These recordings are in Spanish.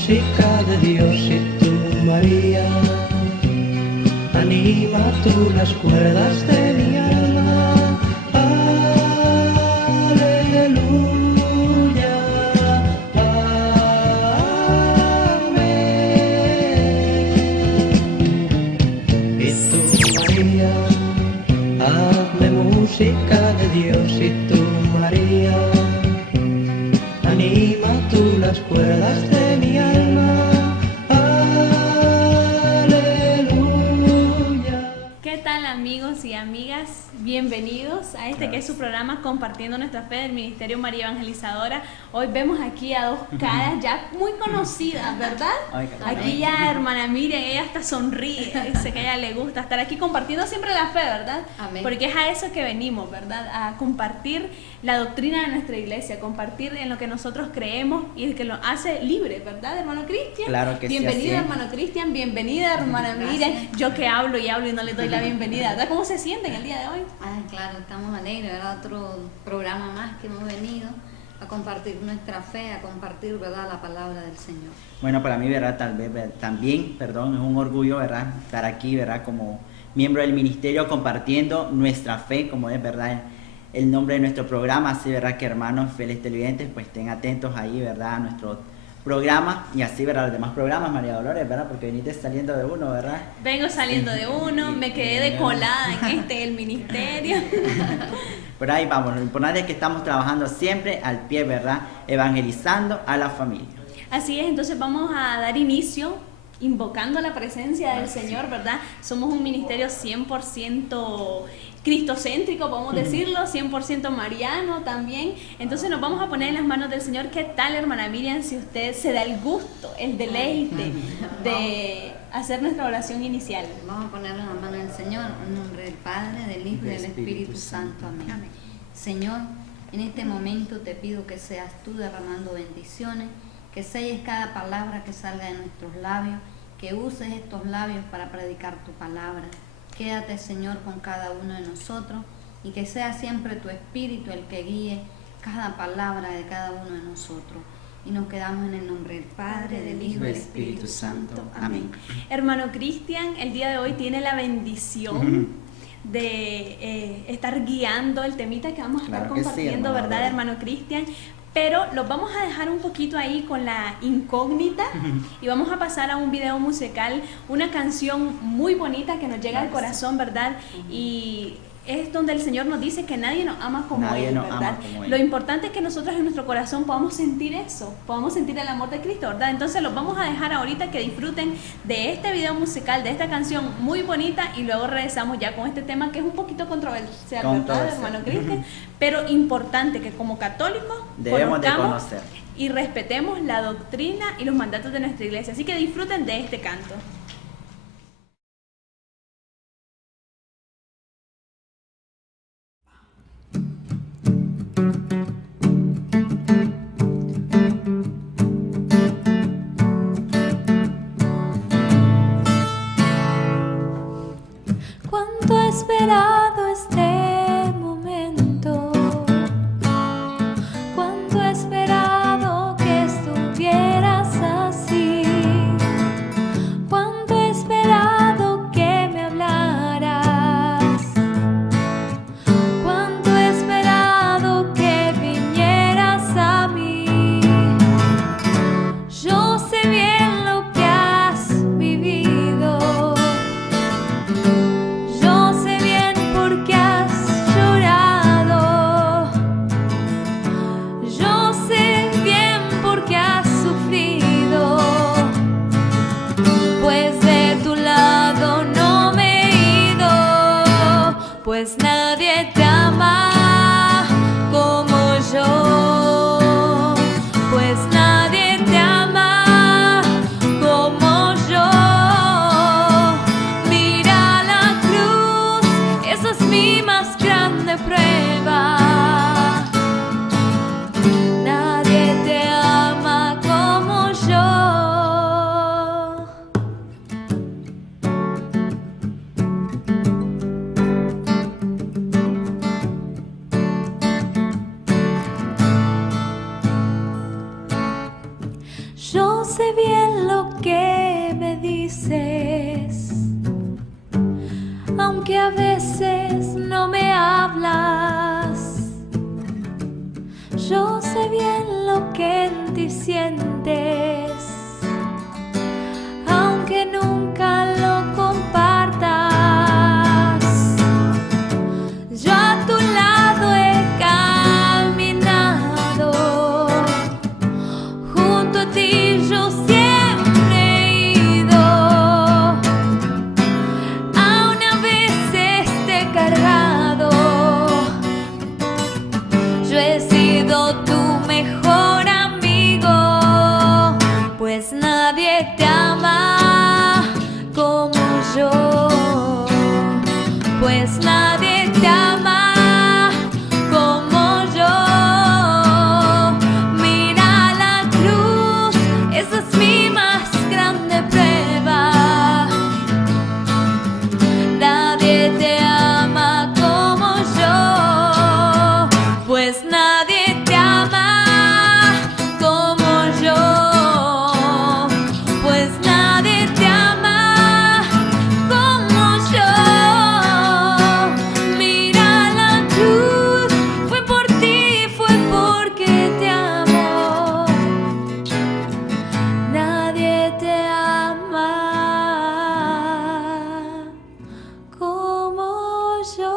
música de Dios y tú, María, anima tú las cuerdas de mi alma. Aleluya, amén. Y tú, María, hazme música de Dios y tú, María, anima tú las cuerdas de mi alma. Aleluya. ¿Qué tal, amigos y amigas? Bienvenidos a que es su programa Compartiendo Nuestra Fe del Ministerio María Evangelizadora. Hoy vemos aquí a dos caras ya muy conocidas, ¿verdad? Aquí ya hermana Miriam, ella hasta sonríe, dice que a ella le gusta estar aquí compartiendo siempre la fe, ¿verdad? Amén. Porque es a eso que venimos, ¿verdad? A compartir la doctrina de nuestra iglesia, compartir en lo que nosotros creemos y que lo hace libre, ¿verdad, hermano Cristian? Claro que sí. Bienvenido, hermano Cristian, bienvenida, hermana Miriam. Yo que hablo y hablo y no le doy la bienvenida, ¿verdad? ¿Cómo se sienten el día de hoy? Ay, claro, estamos alegres, ¿verdad? Otro programa más que hemos venido a compartir nuestra fe, a compartir, ¿verdad?, la palabra del Señor. Bueno, para mí, ¿verdad? También, es un orgullo, ¿verdad?, estar aquí, ¿verdad?, como miembro del ministerio compartiendo nuestra fe, como es, ¿verdad?, el nombre de nuestro programa. Así, ¿verdad?, que hermanos fieles televidentes, pues estén atentos ahí, ¿verdad?, a nuestro programa y así, ¿verdad?, los demás programas, María Dolores, ¿verdad?, porque viniste saliendo de uno, ¿verdad? Vengo saliendo de uno, me quedé de colada en el ministerio. Por ahí vamos, lo importante es que estamos trabajando siempre al pie, ¿verdad?, evangelizando a la familia. Así es, entonces vamos a dar inicio invocando la presencia del Señor, ¿verdad? Somos un ministerio 100% cristocéntrico, podemos decirlo, 100% mariano también. Entonces nos vamos a poner en las manos del Señor. ¿Qué tal, hermana Miriam, si usted se da el gusto, el deleite de hacer nuestra oración inicial? Vamos a poner en las manos del Señor, en nombre del Padre, del Hijo y del Espíritu Santo. Amén. Señor, en este momento te pido que seas tú derramando bendiciones, que selles cada palabra que salga de nuestros labios, que uses estos labios para predicar tu palabra. Quédate, Señor, con cada uno de nosotros y que sea siempre tu Espíritu el que guíe cada palabra de cada uno de nosotros. Y nos quedamos en el nombre del Padre, del Hijo y del Espíritu Santo. Amén. Hermano Cristian, el día de hoy tiene la bendición de estar guiando el temita que vamos a estar compartiendo, sí, ¿verdad, hermano Cristian? Pero los vamos a dejar un poquito ahí con la incógnita y vamos a pasar a un video musical, una canción muy bonita que nos llega al corazón, ¿verdad? Y es donde el Señor nos dice que nadie nos ama como Él, ¿verdad? Lo importante es que nosotros en nuestro corazón podamos sentir eso, podamos sentir el amor de Cristo, ¿verdad? Entonces los vamos a dejar ahorita que disfruten de este video musical, de esta canción muy bonita, y luego regresamos ya con este tema que es un poquito controversial, ¿verdad, hermano Cristian? Pero importante que como católicos debemos de conocer y respetemos la doctrina y los mandatos de nuestra iglesia. Así que disfruten de este canto. Cuánto he esperado este momento, cuánto he esperado que estuvieras así, cuánto he esperado que me hablaras, cuánto he esperado que vinieras a mí. Yo sé bien lo que has vivido. Yo sé bien por qué has llorado. Yo sé bien por qué has sufrido. Pues de tu lado no me he ido. Pues nadie te ama como yo. Pues nadie te ama como yo. Mira la cruz, esa es mi más grande prueba. Nadie te ama como yo. veces no me hablas, yo sé bien lo que en ti sientes, aunque nunca lo compartas. Yo a tu lado he caminado, junto a ti yo siempre he ido, aún a veces te he cargado. Yo he sido tu mejor amigo, pues nadie te ama como yo, pues nadie te ama como yo. Mira la cruz, esa es mi más grande prueba. Nadie te ama como yo, pues nadie te ama como yo, pues nadie te ama como yo. Mira la cruz, fue por ti, fue porque te amo. Nadie te ama como yo.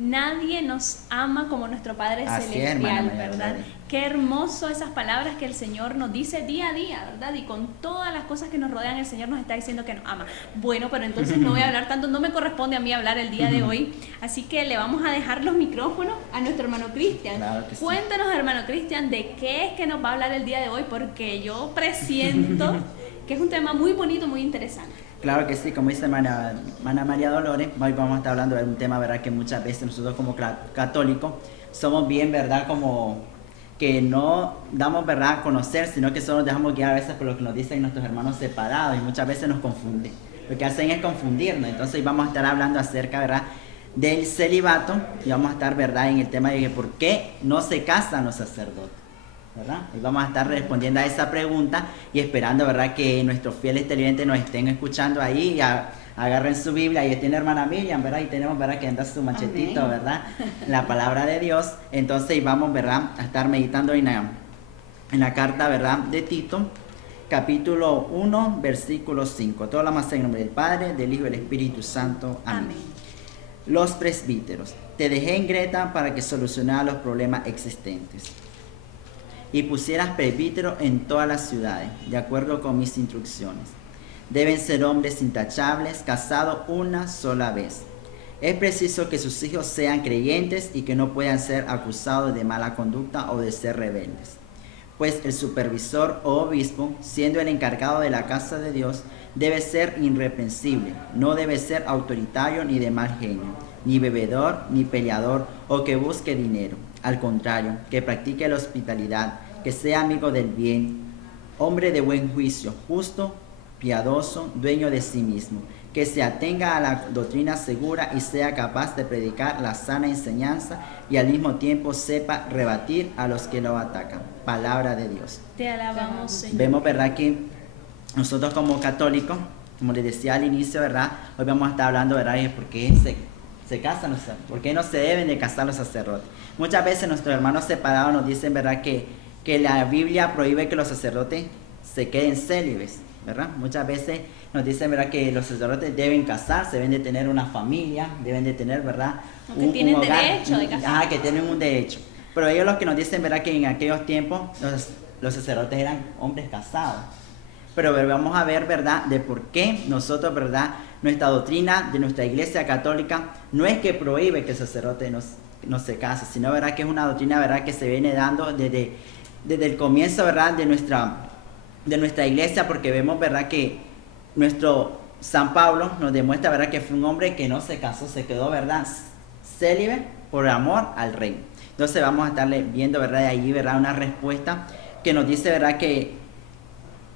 Nadie nos ama como nuestro Padre Así es, Celestial, hermana María ¿verdad? Dolores. Qué hermoso esas palabras que el Señor nos dice día a día, ¿verdad? Y con todas las cosas que nos rodean, el Señor nos está diciendo que nos ama. Bueno, pero entonces no voy a hablar tanto, no me corresponde a mí hablar el día de hoy, así que le vamos a dejar los micrófonos a nuestro hermano Cristian. Claro que sí. Cuéntanos, hermano Cristian, de qué es que nos va a hablar el día de hoy, porque yo presiento que es un tema muy bonito, muy interesante. Claro que sí, como dice hermana María Dolores, hoy vamos a estar hablando de un tema, ¿verdad? Que muchas veces nosotros como católicos somos bien, ¿verdad? Como que no damos, ¿verdad?, a conocer, sino que solo nos dejamos guiar a veces por lo que nos dicen nuestros hermanos separados y muchas veces nos confunden. Lo que hacen es confundirnos. Entonces hoy vamos a estar hablando acerca, ¿verdad?, del celibato y vamos a estar, ¿verdad?, en el tema de que por qué no se casan los sacerdotes, ¿verdad? Y vamos a estar respondiendo a esa pregunta y esperando, ¿verdad?, que nuestros fieles televidentes nos estén escuchando ahí y agarren su Biblia. Y tiene hermana Miriam, ¿verdad? Y tenemos, ¿verdad?, que anda su machetito, Amén. ¿verdad? La palabra de Dios. Entonces vamos, ¿verdad?, a estar meditando en la carta, ¿verdad?, de Tito, capítulo 1, versículo 5. Todo lo más en nombre del Padre, del Hijo y del Espíritu Santo. Amén. Amén. Los presbíteros. Te dejé en Creta para que solucionara los problemas existentes y pusieras presbíteros en todas las ciudades, de acuerdo con mis instrucciones. Deben ser hombres intachables, casados una sola vez. Es preciso que sus hijos sean creyentes y que no puedan ser acusados de mala conducta o de ser rebeldes. Pues el supervisor o obispo, siendo el encargado de la casa de Dios, debe ser irreprensible, no debe ser autoritario ni de mal genio, ni bebedor, ni peleador o que busque dinero. Al contrario, que practique la hospitalidad, que sea amigo del bien, hombre de buen juicio, justo, piadoso, dueño de sí mismo, que se atenga a la doctrina segura y sea capaz de predicar la sana enseñanza y al mismo tiempo sepa rebatir a los que lo atacan. Palabra de Dios. Te alabamos, Señor. Vemos, ¿verdad?, que nosotros como católicos, como les decía al inicio, ¿verdad?, hoy vamos a estar hablando, ¿verdad?, de por qué se casan los sacerdotes, por qué no se deben de casar los sacerdotes. Muchas veces nuestros hermanos separados nos dicen, ¿verdad?, que la Biblia prohíbe que los sacerdotes se queden célibes, ¿verdad? Muchas veces nos dicen, ¿verdad?, que los sacerdotes deben casarse, deben de tener una familia, deben de tener, ¿verdad?, que tienen hogar, derecho de casarse. que tienen un derecho. Pero ellos los que nos dicen, ¿verdad?, que en aquellos tiempos los sacerdotes eran hombres casados. Pero vamos a ver, ¿verdad?, de por qué nosotros, ¿verdad?, nuestra doctrina de nuestra iglesia católica no es que prohíbe que el sacerdote no se case, sino, ¿verdad?, que es una doctrina, ¿verdad?, que se viene dando desde el comienzo, ¿verdad?, de nuestra iglesia, porque vemos, ¿verdad?, que nuestro San Pablo nos demuestra, ¿verdad?, que fue un hombre que no se casó, se quedó, ¿verdad?, célibe por amor al rey. Entonces vamos a estarle viendo, ¿verdad?, de allí, ¿verdad?, una respuesta que nos dice, ¿verdad?, que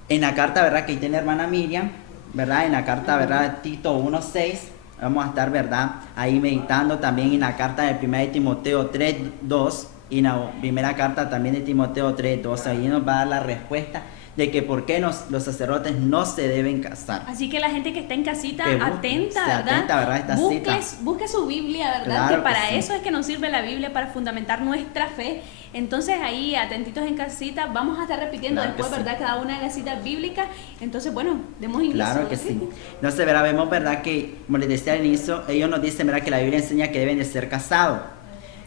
en la carta, ¿verdad?, que tiene hermana Miriam, ¿verdad?, en la carta, ¿verdad?, Tito 1:6, vamos a estar, ¿verdad?, ahí meditando también en la carta de 1 Timoteo 3:2 y en la primera carta también de Timoteo 3:12, ahí nos va a dar la respuesta de que por qué los sacerdotes no se deben casar. Así que la gente que está en casita, Que atenta, se ¿verdad? atenta, ¿verdad? Esta cita. Busque su Biblia, ¿verdad? Claro que para que sí. eso es que nos sirve la Biblia, para fundamentar nuestra fe. Entonces ahí, atentitos en casita, vamos a estar repitiendo Claro que después, sí. ¿verdad? Cada una de las citas bíblicas. Entonces, bueno, demos inicio. Claro que sí. Entonces, ¿verdad? Vemos, ¿verdad? Que, como les decía al inicio, ellos nos dicen, ¿verdad? Que la Biblia enseña que deben de ser casados.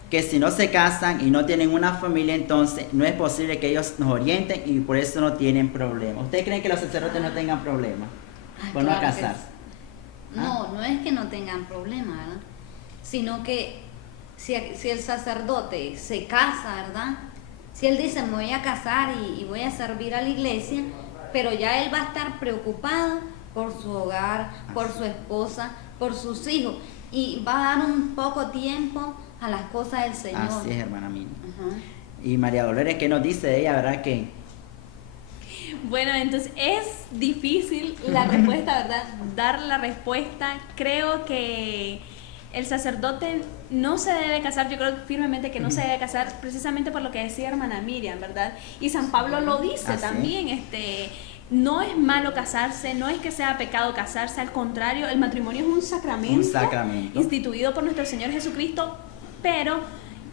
Que si no se casan y no tienen una familia, entonces no es posible que ellos nos orienten y por eso no tienen problemas. ¿Ustedes creen que los sacerdotes no tengan problemas por no Claro que casarse? sí. No es que no tengan problema, ¿verdad? Sino que si el sacerdote se casa, ¿verdad? Si él dice, me voy a casar y voy a servir a la iglesia, pero ya él va a estar preocupado por su hogar, por su esposa, por sus hijos, y va a dar un poco tiempo a las cosas del Señor. Así es, hermana mía. Ajá. Y María Dolores, ¿qué nos dice de ella, verdad? Que Bueno, entonces es difícil la respuesta, ¿verdad? Dar la respuesta. Creo que el sacerdote no se debe casar, yo creo firmemente que no se debe casar precisamente por lo que decía hermana Miriam, ¿verdad? Y San Pablo lo dice Así también, no es malo casarse, no es que sea pecado casarse, al contrario, el matrimonio es un sacramento instituido por nuestro Señor Jesucristo, pero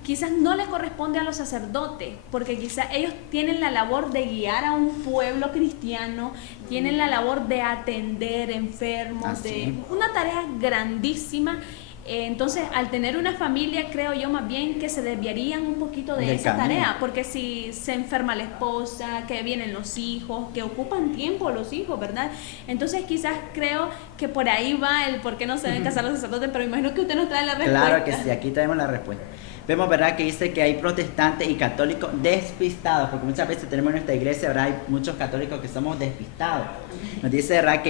quizás no le corresponde a los sacerdotes, porque quizás ellos tienen la labor de guiar a un pueblo cristiano, tienen la labor de atender enfermos, de una tarea grandísima. Entonces, al tener una familia, creo yo más bien que se desviarían un poquito de esa tarea, porque si se enferma la esposa, que vienen los hijos, que ocupan tiempo los hijos, ¿verdad? Entonces, quizás creo que por ahí va el por qué no se deben casar los sacerdotes, pero imagino que usted nos trae la respuesta. claro que sí, aquí tenemos la respuesta. Vemos, ¿verdad? Que dice que hay protestantes y católicos despistados, porque muchas veces tenemos en nuestra iglesia, ¿verdad? Hay muchos católicos que somos despistados. Nos dice, ¿verdad?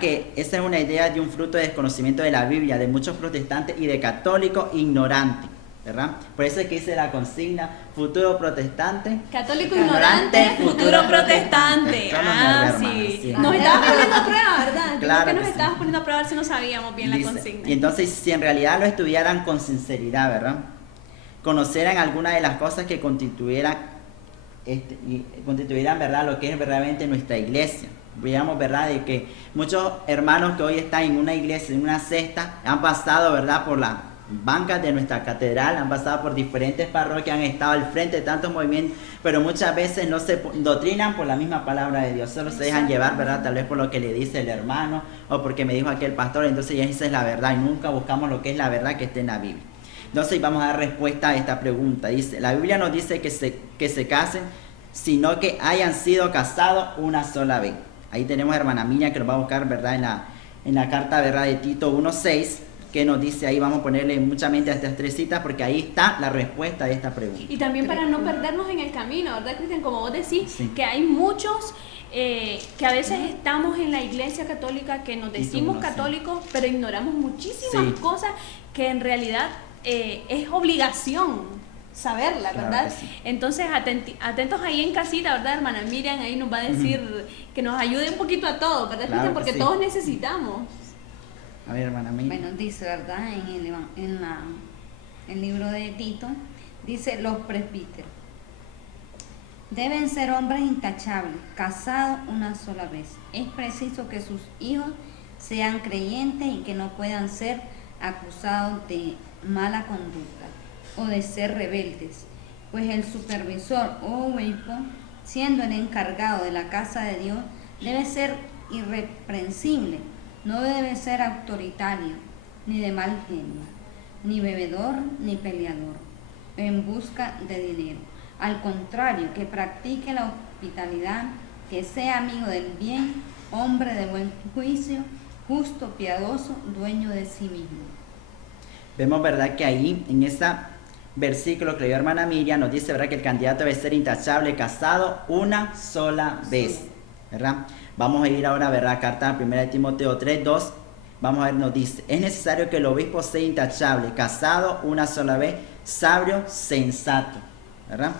Que esa es una idea de un fruto de desconocimiento de la Biblia, de muchos protestantes y de católicos ignorantes, ¿verdad? Por eso es que dice la consigna, futuro protestante. Católico ignorante, futuro protestante. Sí. Nos estabas poniendo a prueba, ¿verdad? Yo Claro creo que que nos sí. estabas poniendo a prueba a ver si no sabíamos bien la Dice, consigna. y entonces, si en realidad lo estudiaran con sinceridad, ¿verdad? Conocieran algunas de las cosas que constituyeran, ¿verdad? Lo que es verdaderamente nuestra iglesia. Veamos, ¿verdad? De que muchos hermanos que hoy están en una iglesia, en una cesta, han pasado, ¿verdad? Por las bancas de nuestra catedral, han pasado por diferentes parroquias, han estado al frente de tantos movimientos, pero muchas veces no se doctrinan por la misma palabra de Dios, solo se dejan llevar, ¿verdad? Tal vez por lo que le dice el hermano o porque me dijo aquel pastor, entonces ya esa es la verdad y nunca buscamos lo que es la verdad que esté en la Biblia. Entonces vamos a dar respuesta a esta pregunta. Dice, la Biblia nos dice que se casen, sino que hayan sido casados una sola vez. Ahí tenemos a hermana Miriam que nos va a buscar, ¿verdad? En la carta, ¿verdad? De Tito 1:6, que nos dice ahí, vamos a ponerle mucha mente a estas tres citas porque ahí está la respuesta a esta pregunta. Y también para no perdernos en el camino, ¿verdad, Cristian? Como vos decís, Sí. que hay muchos que a veces estamos en la iglesia católica que nos decimos católicos, pero ignoramos muchísimas cosas que en realidad es obligación saberla, Claro ¿verdad? que sí. Entonces, atentos ahí en casita, ¿verdad, hermana Miriam? Ahí nos va a decir que nos ayude un poquito a todos, ¿verdad, Claro Cristian? Porque que sí. todos necesitamos. A ver, hermana Miriam. Bueno, dice, ¿verdad? En el libro de Tito, dice los presbíteros. Deben ser hombres intachables, casados una sola vez. Es preciso que sus hijos sean creyentes y que no puedan ser acusados de mala conducta o de ser rebeldes, pues el supervisor o obispo, siendo el encargado de la casa de Dios, debe ser irreprensible, no debe ser autoritario, ni de mal genio, ni bebedor, ni peleador, en busca de dinero. Al contrario, que practique la hospitalidad, que sea amigo del bien, hombre de buen juicio, justo, piadoso, dueño de sí mismo. Vemos, ¿verdad? Que ahí, en ese versículo que leyó hermana Miriam, nos dice, ¿verdad? Que el candidato debe ser intachable, casado una sola vez, ¿verdad? Vamos a ir ahora, ¿verdad? Carta 1 Timoteo 3:2. Vamos a ver, nos dice, es necesario que el obispo sea intachable, casado una sola vez, sabio, sensato, ¿verdad?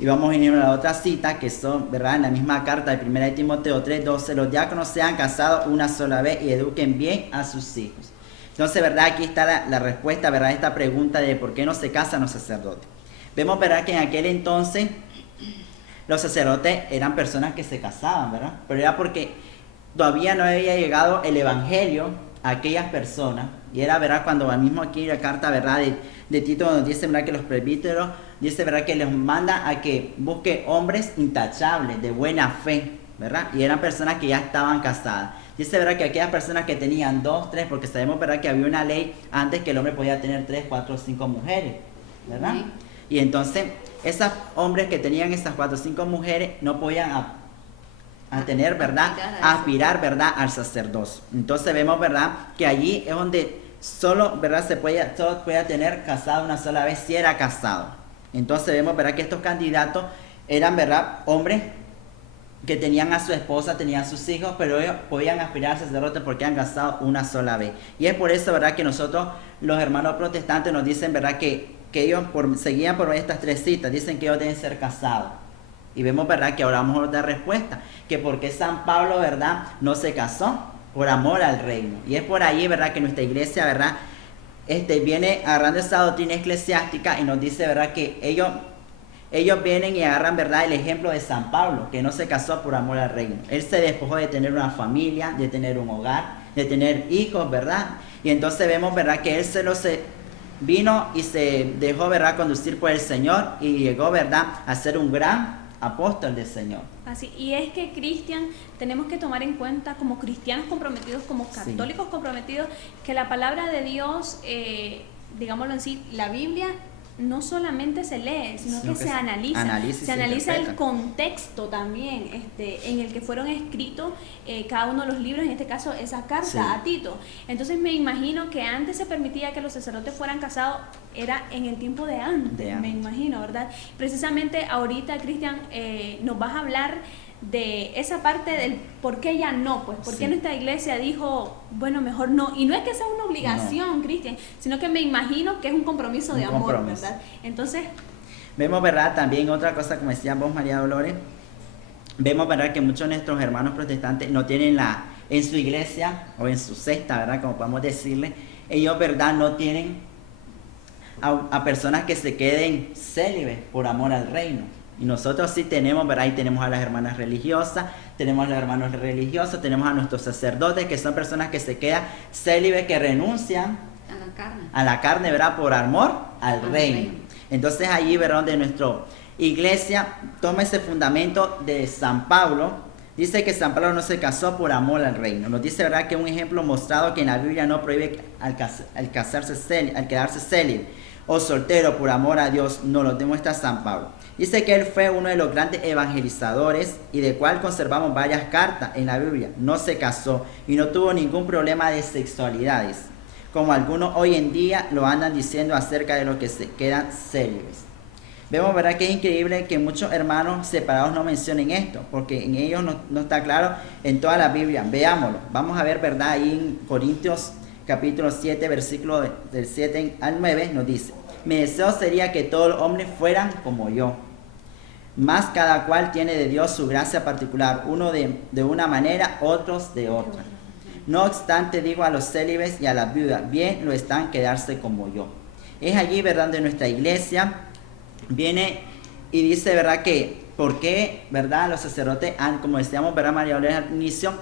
Y vamos a ir a la otra cita que son, ¿verdad? En la misma carta de 1 Timoteo 3:12, los diáconos sean casados una sola vez y eduquen bien a sus hijos. Entonces, ¿verdad? Aquí está la respuesta, ¿verdad? Esta pregunta de por qué no se casan los sacerdotes. Vemos, ¿verdad? Que en aquel entonces los sacerdotes eran personas que se casaban, ¿verdad? Pero era porque todavía no había llegado el evangelio a aquellas personas. Y era, ¿verdad? Cuando mismo aquí la carta, ¿verdad? De Tito nos dice, ¿verdad? Que los presbíteros, dice, ¿verdad? Que les manda a que busque hombres intachables, de buena fe, ¿verdad? Y eran personas que ya estaban casadas. Dice, ¿verdad? Que aquellas personas que tenían 2, 3, porque sabemos, ¿verdad? Que había una ley antes que el hombre podía tener 3, 4, 5 mujeres, ¿verdad? Sí. Y entonces, esos hombres que tenían esas 4 o 5 mujeres no podían a tener, ¿verdad? Aspirar, ¿verdad? Al sacerdocio. Entonces vemos, ¿verdad? Que allí es donde solo, ¿verdad? Solo podía tener casado una sola vez si era casado. Entonces vemos, ¿verdad? Que estos candidatos eran, ¿verdad? Hombres que tenían a su esposa, tenían sus hijos, pero ellos podían aspirar al sacerdote porque han casado una sola vez. Y es por eso, ¿verdad? Que nosotros, los hermanos protestantes, nos dicen, ¿verdad? Que ellos seguían por estas 3 citas, dicen que ellos deben ser casados. Y vemos, ¿verdad? Que ahora vamos a dar respuesta, que porque San Pablo, ¿verdad? No se casó por amor al reino. Y es por ahí, ¿verdad? Que nuestra iglesia, ¿verdad? Viene agarrando esa doctrina eclesiástica y nos dice, ¿verdad? Que ellos vienen y agarran, ¿verdad? El ejemplo de San Pablo, que no se casó por amor al reino. Él se despojó de tener una familia, de tener un hogar, de tener hijos, ¿verdad? Y entonces vemos, ¿verdad? Que él vino y se dejó, ¿verdad? Conducir por el Señor y llegó, ¿verdad? A ser un gran apóstol del Señor. Así, y es que, Cristian, tenemos que tomar en cuenta como cristianos comprometidos, como católicos comprometidos, que la palabra de Dios, digámoslo así, la Biblia no solamente se lee, sino que se analiza el contexto también en el que fueron escritos cada uno de los libros, en este caso esa carta a Tito. Entonces me imagino que antes se permitía que los sacerdotes fueran casados, era en el tiempo de antes. Me imagino, ¿verdad? Precisamente ahorita, Cristian, nos vas a hablar de esa parte del por qué ya no, pues, por qué nuestra iglesia dijo, bueno, mejor no. Y no es que sea una obligación, Cristian, sino que me imagino que es un compromiso de amor, ¿verdad? Entonces, vemos, ¿verdad? También otra cosa, como decía vos, María Dolores, vemos, ¿verdad? Que muchos de nuestros hermanos protestantes no tienen en su iglesia, o en su cesta, ¿verdad? Como podemos decirle, ellos, ¿verdad? No tienen a personas que se queden célibes por amor al reino. Y nosotros sí tenemos, ¿verdad? Y tenemos a las hermanas religiosas, tenemos a los hermanos religiosos, tenemos a nuestros sacerdotes, que son personas que se quedan célibes, que renuncian a la carne, ¿verdad? Por amor al reino. Entonces allí, ¿verdad? Donde nuestra iglesia toma ese fundamento de San Pablo, dice que San Pablo no se casó por amor al reino. Nos dice, ¿verdad? Que un ejemplo mostrado que en la Biblia no prohíbe al quedarse célibe o soltero por amor a Dios, nos lo demuestra San Pablo. Dice que él fue uno de los grandes evangelizadores y de cual conservamos varias cartas en la Biblia. No se casó y no tuvo ningún problema de sexualidades, como algunos hoy en día lo andan diciendo acerca de los que se quedan célibes. Vemos, ¿verdad? Que es increíble que muchos hermanos separados no mencionen esto, porque en ellos no está claro en toda la Biblia. Veámoslo. Vamos a ver, ¿verdad? Ahí en Corintios capítulo 7, versículo del 7 al 9 nos dice: mi deseo sería que todos los hombres fueran como yo, mas cada cual tiene de Dios su gracia particular, uno de una manera, otros de otra. No obstante, digo a los célibes y a las viudas, bien lo están quedarse como yo. Es allí, ¿verdad?, de nuestra iglesia viene y dice, ¿verdad?, que por qué, ¿verdad?, los sacerdotes, como decíamos, ¿verdad?, María Dolores al inicio,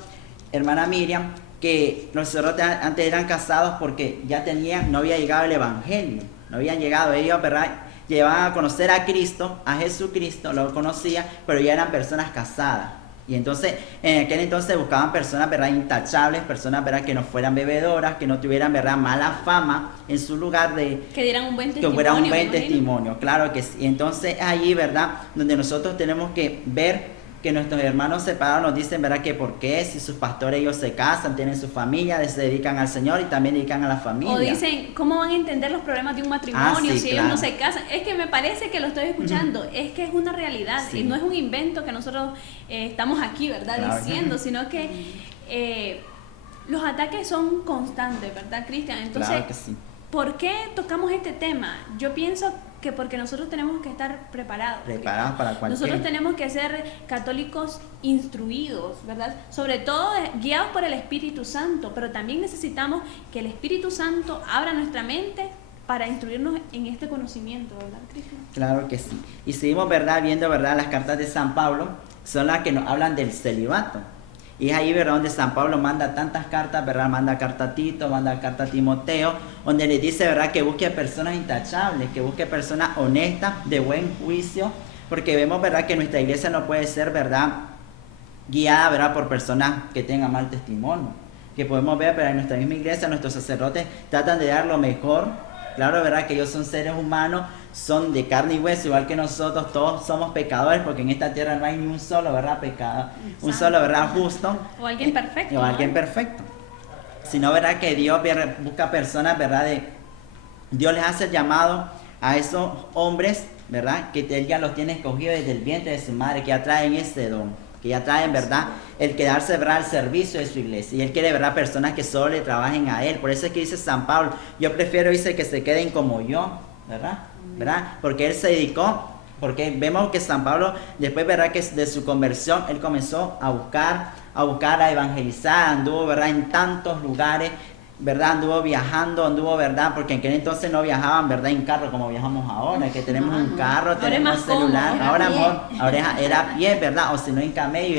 hermana Miriam, que los sacerdotes antes eran casados porque ya no había llegado el evangelio, no habían llegado ellos, ¿verdad?, llevaban a conocer a Cristo, a Jesucristo, lo conocían, pero ya eran personas casadas. Y entonces, en aquel entonces buscaban personas, ¿verdad?, intachables, personas, ¿verdad?, que no fueran bebedoras, que no tuvieran, ¿verdad?, mala fama en su lugar de... Que dieran un buen testimonio. Que fuera un buen testimonio, claro que sí. Entonces, allí, ¿verdad?, donde nosotros tenemos que ver que nuestros hermanos separados nos dicen, ¿verdad?, que por qué, si sus pastores ellos se casan, tienen su familia, se dedican al Señor y también dedican a la familia. O dicen, ¿cómo van a entender los problemas de un matrimonio sí, si ellos no se casan? Es que me parece que lo estoy escuchando, es que es una realidad, y no es un invento que nosotros estamos aquí, ¿verdad?, diciendo, sino que los ataques son constantes, ¿verdad, Cristian? Entonces, claro que sí. ¿Por qué tocamos este tema? Yo pienso que porque nosotros tenemos que estar preparados. Preparados para cualquier... Nosotros tenemos que ser católicos instruidos, ¿verdad? Sobre todo guiados por el Espíritu Santo, pero también necesitamos que el Espíritu Santo abra nuestra mente para instruirnos en este conocimiento, ¿verdad, Cristian? Claro que sí. Y seguimos, ¿verdad?, viendo, ¿verdad?, las cartas de San Pablo, son las que nos hablan del celibato. Y es ahí, ¿verdad?, donde San Pablo manda tantas cartas, ¿verdad? Manda carta a Tito, manda carta a Timoteo, donde le dice, ¿verdad?, que busque personas intachables, que busque personas honestas, de buen juicio, porque vemos, ¿verdad?, que nuestra iglesia no puede ser, ¿verdad?, guiada, ¿verdad?, por personas que tengan mal testimonio. Que podemos ver, ¿verdad?, en nuestra misma iglesia, nuestros sacerdotes tratan de dar lo mejor. Claro, ¿verdad?, que ellos son seres humanos, son de carne y hueso, igual que nosotros, todos somos pecadores, porque en esta tierra no hay ni un solo, ¿verdad?, pecado, un solo, ¿verdad?, justo. O alguien perfecto. O alguien perfecto. Sino, ¿verdad?, que Dios busca personas, ¿verdad?, Dios les hace el llamado a esos hombres, ¿verdad?, que Él ya los tiene escogidos desde el vientre de su madre, que ya traen ese don, que ya traen, ¿verdad?, el quedarse, ¿verdad?, al servicio de su iglesia. Y Él quiere, ¿verdad?, personas que solo le trabajen a Él. Por eso es que dice San Pablo, yo prefiero, dice, que se queden como yo, ¿verdad? Porque Él se dedicó, porque vemos que San Pablo, después, ¿verdad?, que de su conversión, Él comenzó a buscar, a evangelizar, anduvo, ¿verdad?, en tantos lugares, ¿verdad?, anduvo viajando, ¿verdad?, porque en aquel entonces no viajaban, ¿verdad?, en carro como viajamos ahora, que tenemos un carro, Ahora tenemos es más celular, cómodo, ahora era a pie, ¿verdad?, o si no en camello,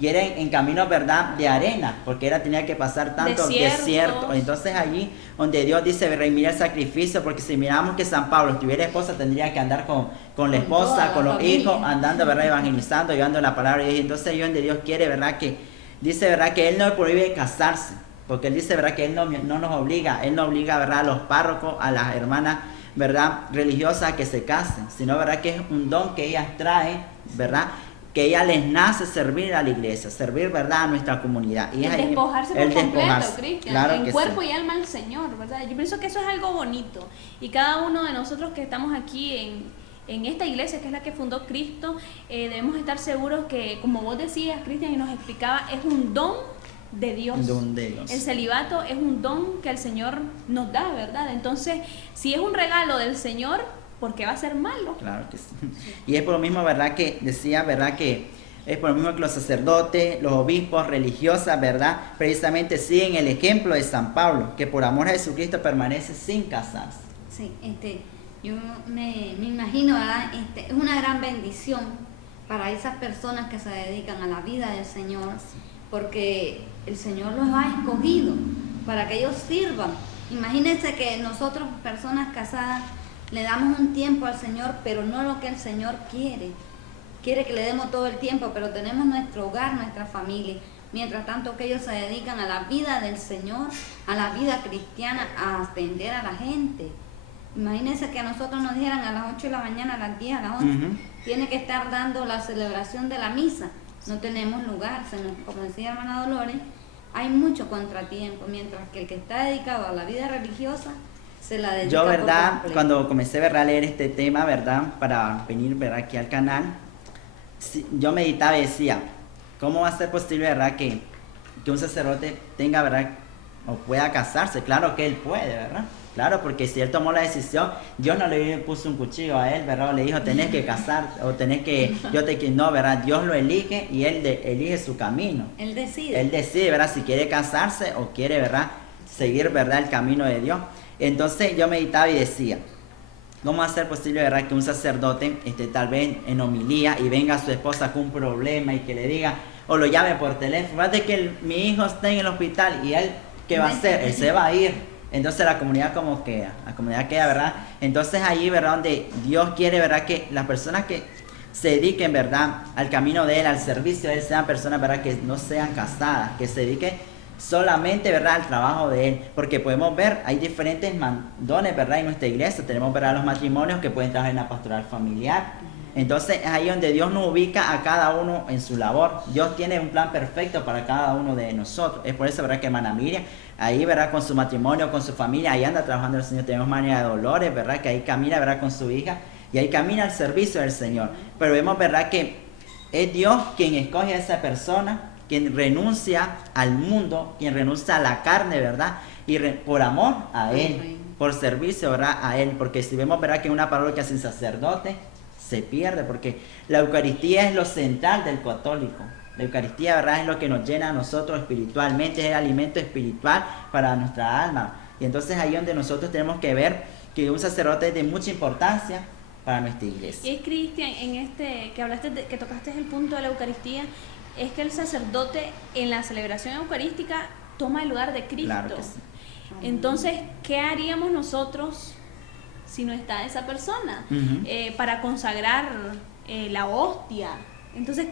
y era en caminos, ¿verdad?, de arena, porque tenía que pasar tanto desierto. Entonces allí donde Dios dice, ¿verdad?, y mira el sacrificio, porque si miramos que San Pablo tuviera esposa, tendría que andar con la esposa, con los hijos, andando, ¿verdad?, evangelizando, llevando la palabra de Dios. Entonces ahí donde Dios quiere, ¿verdad?, que dice, ¿verdad?, que Él no prohíbe casarse, porque Él dice, ¿verdad?, que Él no nos obliga, Él no obliga, ¿verdad?, a los párrocos, a las hermanas, ¿verdad?, religiosas a que se casen, sino, ¿verdad?, que es un don que ellas traen, ¿verdad?, que ella les nace servir a la iglesia, servir, ¿verdad?, a nuestra comunidad. Y el despojarse por completo, Cristian, claro, en cuerpo y alma al Señor, ¿verdad? Yo pienso que eso es algo bonito. Y cada uno de nosotros que estamos aquí en esta iglesia, que es la que fundó Cristo, debemos estar seguros que, como vos decías, Cristian, y nos explicaba, es un don de Dios. Don de Dios. El celibato es un don que el Señor nos da, ¿verdad? Entonces, si es un regalo del Señor, ¿por qué va a ser malo? Claro que sí. Y es por lo mismo, ¿verdad?, que decía, ¿verdad?, que es por lo mismo que los sacerdotes, los obispos, religiosas, ¿verdad?, precisamente siguen el ejemplo de San Pablo, que por amor a Jesucristo permanece sin casarse. Sí, yo me imagino, ¿verdad?, es una gran bendición para esas personas que se dedican a la vida del Señor, porque el Señor los ha escogido para que ellos sirvan. Imagínense que nosotros, personas casadas, le damos un tiempo al Señor, pero no lo que el Señor quiere. Quiere que le demos todo el tiempo, pero tenemos nuestro hogar, nuestra familia. Mientras tanto que ellos se dedican a la vida del Señor, a la vida cristiana, a atender a la gente. Imagínense que a nosotros nos dijeran a las 8 de la mañana, a las 10, a las 11, tiene que estar dando la celebración de la misa. No tenemos lugar, como decía hermana Dolores, hay mucho contratiempo, mientras que el que está dedicado a la vida religiosa se la dedica. Yo, ¿verdad?, por completo. cuando comencé, ¿verdad?, a leer este tema, ¿verdad?, para venir, ¿verdad?, aquí al canal, yo meditaba y decía, ¿cómo va a ser posible, ¿verdad?, que un sacerdote tenga, ¿verdad?, o pueda casarse? Claro que él puede, ¿verdad? Claro, porque si él tomó la decisión, Dios no le puso un cuchillo a él, ¿verdad?, o le dijo, tenés que casar, o tenés que, no, ¿verdad?, Dios lo elige y él elige su camino. Él decide. Él decide, ¿verdad?, si quiere casarse o quiere, ¿verdad?, seguir, ¿verdad?, el camino de Dios. Entonces yo meditaba y decía, ¿cómo va a ser posible, ¿verdad?, que un sacerdote tal vez en homilía y venga su esposa con un problema y que le diga, o lo llame por teléfono, fíjate que mi hijo está en el hospital, y él, ¿qué va a hacer? Él se va a ir. Entonces la comunidad como queda, ¿verdad? Entonces ahí, ¿verdad?, donde Dios quiere, ¿verdad?, que las personas que se dediquen, ¿verdad?, al camino de Él, al servicio de Él, sean personas, ¿verdad?, que no sean casadas, que se dediquen solamente, ¿verdad?, al trabajo de Él, porque podemos ver, hay diferentes dones, ¿verdad?, en nuestra iglesia. Tenemos, ¿verdad?, los matrimonios que pueden trabajar en la pastoral familiar. Entonces es ahí donde Dios nos ubica a cada uno en su labor. Dios tiene un plan perfecto para cada uno de nosotros. Es por eso, ¿verdad?, que hermana Miriam, ahí, ¿verdad?, con su matrimonio, con su familia, ahí anda trabajando el Señor. Tenemos María Dolores, ¿verdad?, que ahí camina, ¿verdad?, con su hija, y ahí camina al servicio del Señor. Pero vemos, ¿verdad?, que es Dios quien escoge a esa persona, quien renuncia al mundo, quien renuncia a la carne, ¿verdad?, y por amor a Él. por servicio, ¿verdad?, a Él, porque si vemos, ¿verdad?, que una parroquia sin sacerdote se pierde, porque la Eucaristía es lo central del católico. La Eucaristía, ¿verdad?, es lo que nos llena a nosotros espiritualmente, es el alimento espiritual para nuestra alma. Y entonces ahí donde nosotros tenemos que ver que un sacerdote es de mucha importancia para nuestra iglesia. Y Cristian, en que hablaste que tocaste el punto de la Eucaristía, es que el sacerdote en la celebración eucarística toma el lugar de Cristo. Claro que sí. Entonces, ¿qué haríamos nosotros si no está esa persona para consagrar la hostia? Entonces,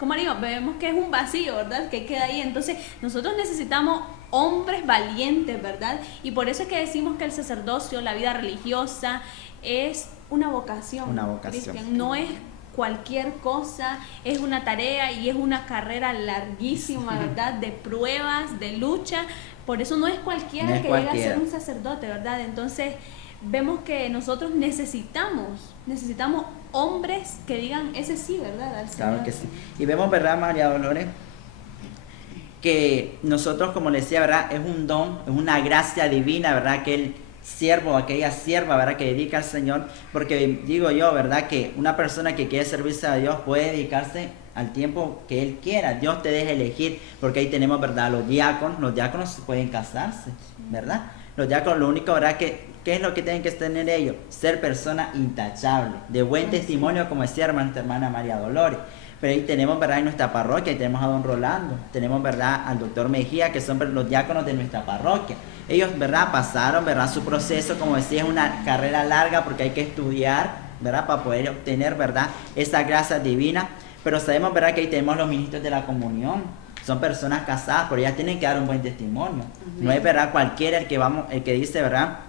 ¿cómo haríamos? Vemos que es un vacío, ¿verdad?, que queda ahí. Entonces, nosotros necesitamos hombres valientes, ¿verdad? Y por eso es que decimos que el sacerdocio, la vida religiosa, es una vocación. Una vocación. Cristian. No es cualquier cosa, es una tarea y es una carrera larguísima, ¿verdad?, de pruebas, de lucha. Por eso no es cualquiera que llega a ser un sacerdote, ¿verdad? Entonces, vemos que nosotros necesitamos hombres que digan ese sí, ¿verdad?, al Señor. Claro que sí. Y vemos, ¿verdad, María Dolores?, que nosotros, como le decía, ¿verdad?, es un don, es una gracia divina, ¿verdad?, que el siervo, aquella sierva, ¿verdad?, que dedica al Señor, porque digo yo, ¿verdad?, que una persona que quiere servirse a Dios puede dedicarse al tiempo que Él quiera. Dios te deja elegir, porque ahí tenemos, ¿verdad?, los diáconos pueden casarse, ¿verdad? Los diáconos, lo único, ¿verdad?, ¿qué es lo que tienen que tener ellos? Ser personas intachables, de buen testimonio, como decía nuestra hermana María Dolores. Pero ahí tenemos, ¿verdad?, en nuestra parroquia, ahí tenemos a don Rolando, tenemos, ¿verdad?, al doctor Mejía, que son los diáconos de nuestra parroquia. Ellos, ¿verdad?, pasaron, ¿verdad?, su proceso, como decía, es una carrera larga porque hay que estudiar, ¿verdad?, para poder obtener, ¿verdad?, esa gracia divina. Pero sabemos, ¿verdad?, que ahí tenemos los ministros de la comunión, son personas casadas, pero ellas tienen que dar un buen testimonio. No es, ¿verdad?, cualquiera el que dice, ¿verdad?,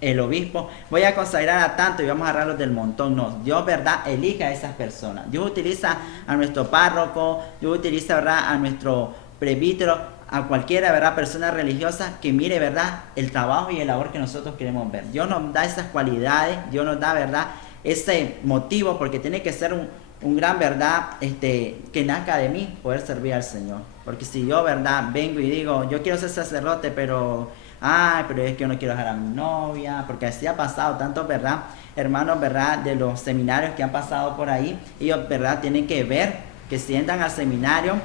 el obispo, voy a consagrar a tanto y vamos a agarrarlos del montón. No, Dios, ¿verdad?, elige a esas personas. Dios utiliza a nuestro párroco, Dios utiliza, ¿verdad?, a nuestro presbítero, a cualquiera, ¿verdad?, persona religiosa que mire, ¿verdad?, el trabajo y el labor que nosotros queremos ver. Dios nos da esas cualidades, Dios nos da, ¿verdad?, ese motivo, porque tiene que ser un gran, ¿verdad?, que nazca de mí poder servir al Señor. Porque si yo, ¿verdad?, vengo y digo, yo quiero ser sacerdote, pero es que yo no quiero dejar a mi novia, porque así ha pasado tantos, ¿verdad?, hermanos, ¿verdad?, de los seminarios que han pasado por ahí. Ellos, ¿verdad?, tienen que ver que si entran al seminario,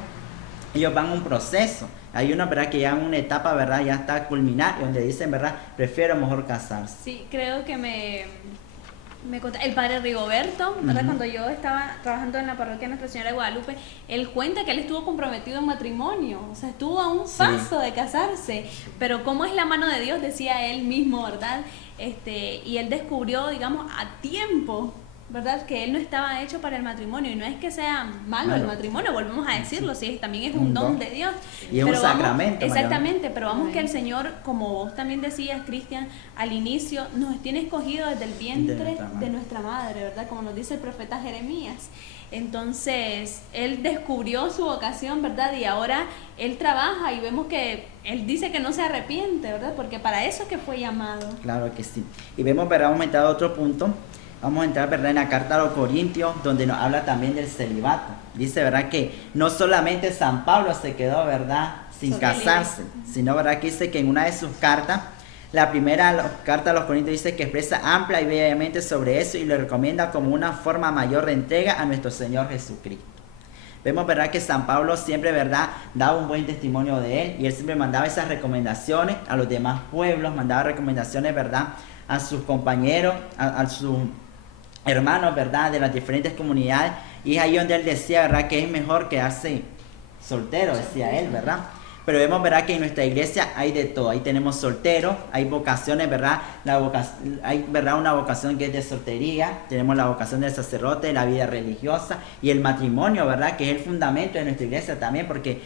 ellos van a un proceso. Hay unos, ¿verdad?, que ya en una etapa, ¿verdad?, ya está culminar, donde dicen, ¿verdad?, prefiero mejor casarse. Sí, creo que me contó el padre Rigoberto, ¿verdad? Cuando yo estaba trabajando en la parroquia de Nuestra Señora de Guadalupe, él cuenta que él estuvo comprometido en matrimonio, o sea, estuvo a un paso de casarse, pero cómo es la mano de Dios, decía él mismo, ¿verdad? Y él descubrió, digamos, a tiempo, ¿verdad?, que él no estaba hecho para el matrimonio, y no es que sea malo el matrimonio, volvemos a decirlo, sí, también es un don de Dios. Y es un sacramento. Exactamente, pero vamos que el Señor, como vos también decías, Cristian, al inicio nos tiene escogido desde el vientre de nuestra madre, ¿verdad?, como nos dice el profeta Jeremías. Entonces, él descubrió su vocación, ¿verdad?, y ahora él trabaja, y vemos que él dice que no se arrepiente, ¿verdad?, porque para eso es que fue llamado. Claro que sí. Y vemos, ¿verdad?, aumentado otro punto. Vamos a entrar, ¿verdad?, en la carta a los Corintios, donde nos habla también del celibato. Dice, ¿verdad?, que no solamente San Pablo se quedó, ¿verdad?, sin casarse, sino, ¿verdad?, que dice que en una de sus cartas, la primera carta a los Corintios, dice que expresa amplia y brevemente sobre eso y lo recomienda como una forma mayor de entrega a nuestro Señor Jesucristo. Vemos, ¿verdad?, que San Pablo siempre, ¿verdad?, daba un buen testimonio de él, y él siempre mandaba esas recomendaciones a los demás pueblos, mandaba recomendaciones, ¿verdad?, a sus compañeros, a sus hermanos, ¿verdad?, de las diferentes comunidades, y es ahí donde él decía, ¿verdad?, que es mejor quedarse soltero, decía él, ¿verdad? Pero vemos, ¿verdad?, que en nuestra iglesia hay de todo. Ahí tenemos solteros, hay vocaciones, ¿verdad? Hay, ¿verdad?, una vocación que es de soltería, tenemos la vocación del sacerdote, la vida religiosa y el matrimonio, ¿verdad?, que es el fundamento de nuestra iglesia también, porque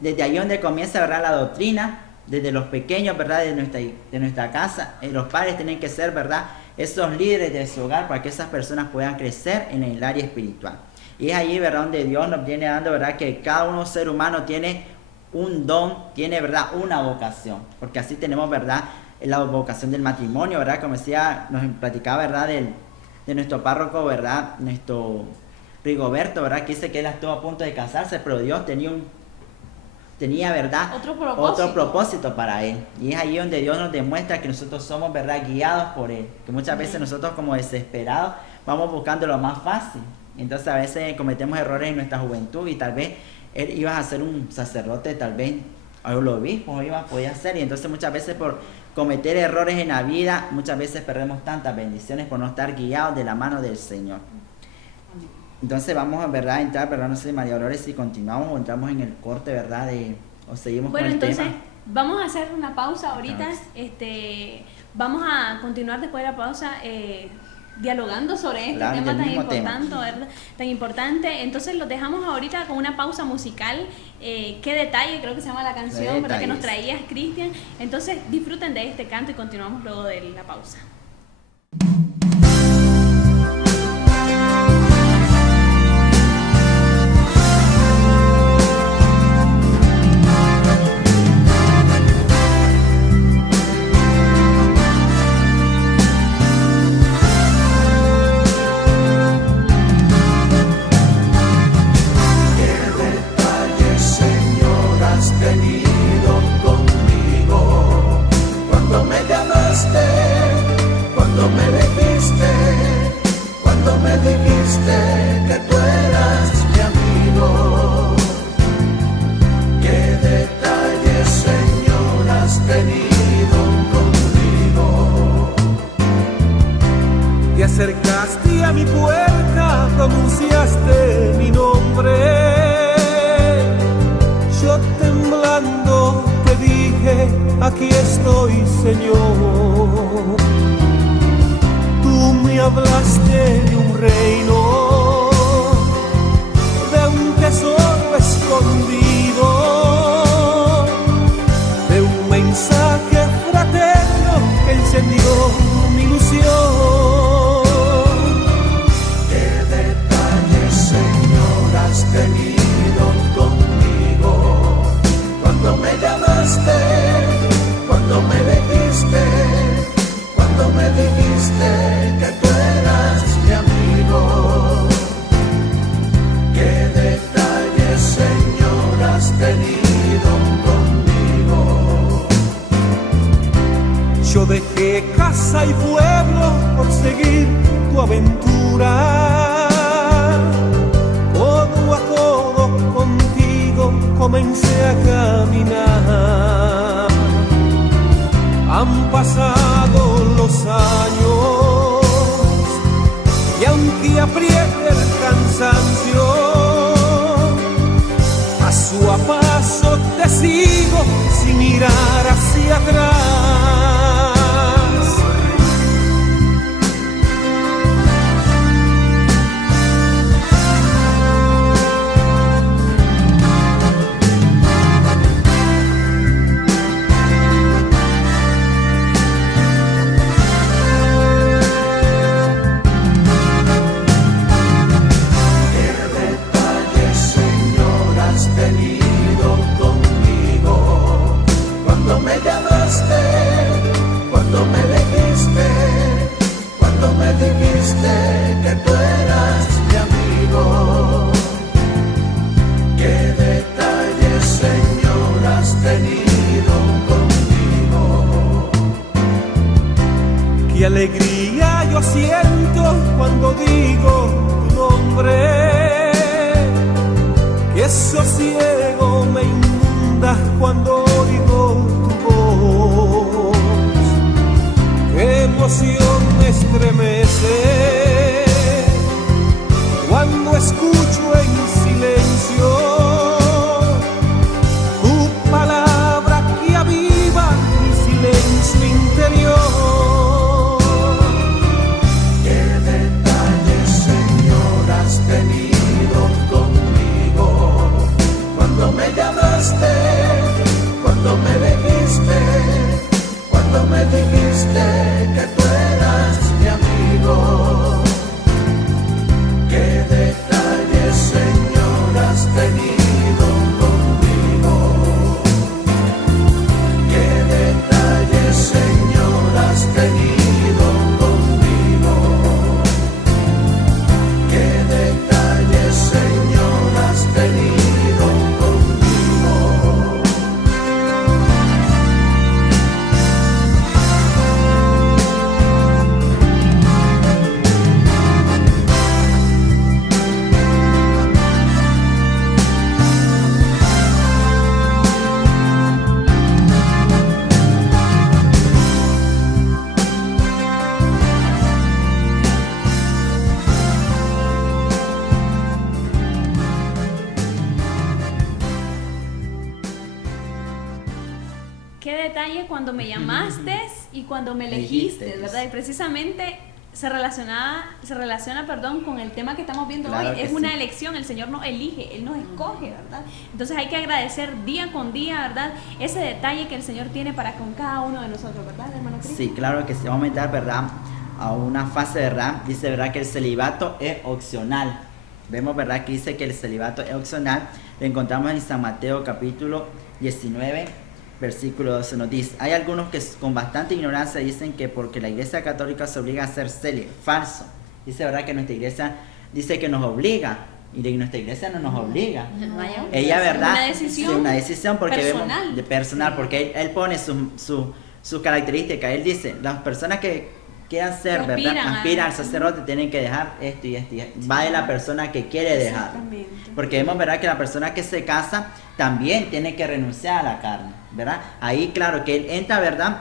desde ahí donde comienza, ¿verdad?, la doctrina, desde los pequeños, ¿verdad?, de nuestra casa, los padres tienen que ser, ¿verdad?, esos líderes de su hogar para que esas personas puedan crecer en el área espiritual. Y es allí, ¿verdad?, donde Dios nos viene dando, ¿verdad?, que cada uno ser humano tiene un don, tiene, ¿verdad?, una vocación, porque así tenemos, ¿verdad?, la vocación del matrimonio, ¿verdad?, como decía, nos platicaba, ¿verdad?, de nuestro párroco, ¿verdad?, nuestro Rigoberto, ¿verdad?, que dice que él estuvo a punto de casarse, pero Dios tenía tenía, ¿verdad? Otro propósito para él. Y es ahí donde Dios nos demuestra que nosotros somos, ¿verdad?, guiados por él. Que muchas veces nosotros como desesperados vamos buscando lo más fácil. Entonces a veces cometemos errores en nuestra juventud y tal vez él iba a ser un sacerdote, tal vez o el obispo podía ser. Y entonces muchas veces por cometer errores en la vida, muchas veces perdemos tantas bendiciones por no estar guiados de la mano del Señor. Entonces vamos, ¿verdad?, a entrar, ¿verdad? No sé, María Dolores, si continuamos o entramos en el corte, ¿verdad? O seguimos con el tema. Bueno, entonces vamos a hacer una pausa ahorita. Vamos a continuar después de la pausa dialogando sobre este tema tan importante. Entonces los dejamos ahorita con una pausa musical. Qué detalle, creo que se llama la canción, ¿verdad?, que nos traías, Cristian. Entonces disfruten de este canto y continuamos luego de la pausa. Acercaste a mi puerta, pronunciaste mi nombre. Yo temblando te dije, aquí estoy, Señor. Tú me hablaste de un reino, de un tesoro escondido, de un mensaje fraterno que encendió mi ilusión. Venido conmigo cuando me llamaste, cuando me dijiste que tú eras mi amigo. Qué detalles, Señor, has tenido conmigo. Yo dejé casa y pueblo por seguir tu aventura. Codo a codo contigo comencé a caminar. Han pasado los años y aunque apriete el cansancio, paso a paso te sigo sin mirar hacia atrás. Venido conmigo cuando me llamaste, qué detalle cuando me llamaste y cuando me elegiste, ¿verdad? Y precisamente se relaciona, con el tema que estamos viendo Claro hoy. que Es una sí. elección, el Señor nos elige, Él nos escoge, ¿verdad? Entonces hay que agradecer día con día, ¿verdad? Ese detalle que el Señor tiene para con cada uno de nosotros, ¿verdad, hermano Cristian? Sí, claro que sí. Vamos a entrar, ¿verdad?, a una fase, ¿verdad? Dice, ¿verdad?, que el celibato es opcional. Vemos, ¿verdad?, que dice que el celibato es opcional. Lo encontramos en San Mateo capítulo 19, versículo 12. Nos dice, hay algunos que con bastante ignorancia dicen que porque la Iglesia Católica se obliga a ser célibe. Falso. Dice, ¿verdad?, que nuestra Iglesia dice que nos obliga. Y nuestra Iglesia no nos obliga. Ella, ¿verdad? Una decisión Sí, una decisión porque personal. vemos de personal, porque él pone sus características. Él dice, las personas que quieran ser, Que ¿verdad?, aspiran aspiran a- al sacerdote, tienen que dejar esto y esto. Va de la persona que quiere dejar. Exactamente. Porque vemos, ¿verdad?, que la persona que se casa también tiene que renunciar a la carne, ¿verdad? Ahí, claro, que él entra, ¿verdad?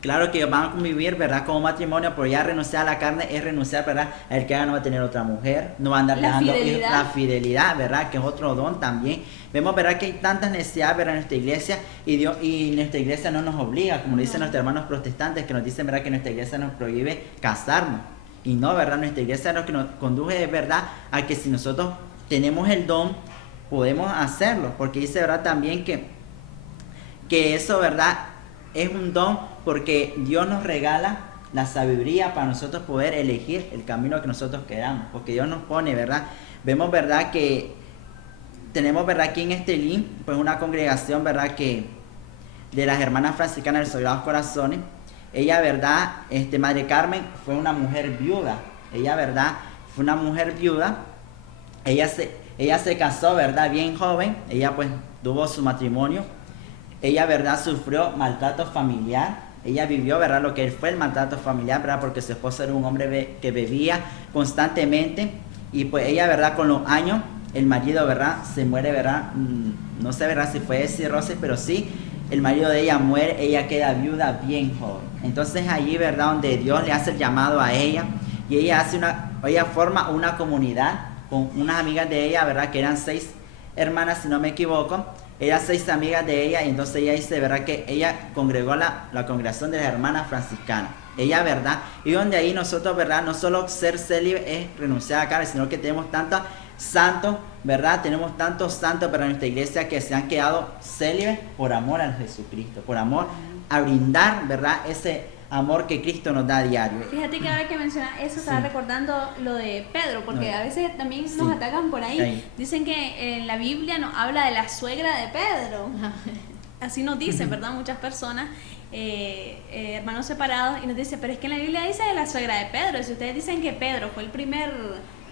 Claro que van a convivir, ¿verdad?, como matrimonio, pero ya renunciar a la carne es renunciar, ¿verdad?, a el que no va a tener otra mujer, no va a andar La dejando fidelidad. la fidelidad, ¿verdad?, que es otro don también. Vemos, ¿verdad?, que hay tantas necesidades, ¿verdad?, en nuestra iglesia, y nuestra iglesia no nos obliga, como lo dicen nuestros hermanos protestantes, que nos dicen, ¿verdad?, que nuestra iglesia nos prohíbe casarnos. Y no, ¿verdad?, nuestra iglesia lo que nos conduce es, ¿verdad?, a que si nosotros tenemos el don, podemos hacerlo, porque dice, ¿verdad?, también que eso, ¿verdad?, es un don porque Dios nos regala la sabiduría para nosotros poder elegir el camino que nosotros queramos, porque Dios nos pone, ¿verdad? Vemos, ¿verdad?, que tenemos, ¿verdad?, aquí en Estelí, pues una congregación, ¿verdad?, que de las hermanas franciscanas de los Sagrados Corazones. Ella, ¿verdad?, Madre Carmen fue una mujer viuda. Ella, ¿verdad?, fue una mujer viuda. Ella se casó, ¿verdad?, bien joven. Ella, pues, tuvo su matrimonio. Ella, ¿verdad?, sufrió maltrato familiar. Ella vivió, ¿verdad?, lo que fue el maltrato familiar, ¿verdad?, porque su esposo era un hombre que bebía constantemente. Y pues ella, ¿verdad?, con los años, el marido, ¿verdad?, se muere, ¿verdad?, no sé, ¿verdad?, si fue de cirrosis, pero sí, el marido de ella muere, ella queda viuda bien joven. Entonces allí, ¿verdad?, donde Dios le hace el llamado a ella, y ella forma una comunidad con unas amigas de ella, ¿verdad?, que eran 6 hermanas, si no me equivoco. Eran 6 amigas de ella, y entonces ella dice, ¿verdad?, que ella congregó la congregación de las hermanas franciscanas. Ella, ¿verdad? Y donde ahí nosotros, ¿verdad?, no solo ser célibe es renunciar a la carne, sino que tenemos tantos santos, ¿verdad? Tenemos tantos santos para nuestra iglesia que se han quedado célibes por amor a Jesucristo, por amor a brindar, ¿verdad?, ese amor que Cristo nos da a diario. Fíjate que ahora que mencionas eso, estaba recordando lo de Pedro, porque No. a veces también Sí. nos atacan por ahí. Ahí. Dicen que en la Biblia nos habla de la suegra de Pedro. Así nos dicen, ¿verdad? Muchas personas, hermanos separados, y nos dicen, pero es que en la Biblia dice de la suegra de Pedro. Y si ustedes dicen que Pedro fue el primer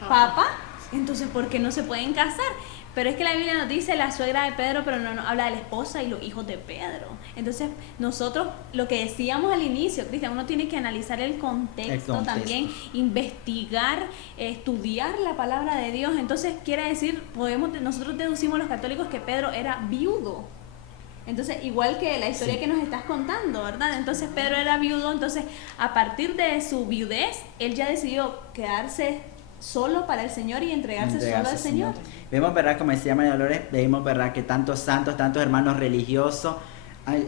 papa, entonces ¿por qué no se pueden casar? Pero es que la Biblia nos dice la suegra de Pedro, pero no nos habla de la esposa y los hijos de Pedro. Entonces, nosotros, lo que decíamos al inicio, Cristian, uno tiene que analizar el contexto también, investigar, estudiar la palabra de Dios. Entonces, quiere decir, nosotros deducimos los católicos que Pedro era viudo. Entonces, igual que la historia que nos estás contando, ¿verdad? Entonces, Pedro era viudo, entonces, a partir de su viudez, él ya decidió quedarse solo para el Señor y entregarse solo al Señor. Vemos, ¿verdad?, como decía María Dolores, vemos, ¿verdad?, que tantos santos, tantos hermanos religiosos,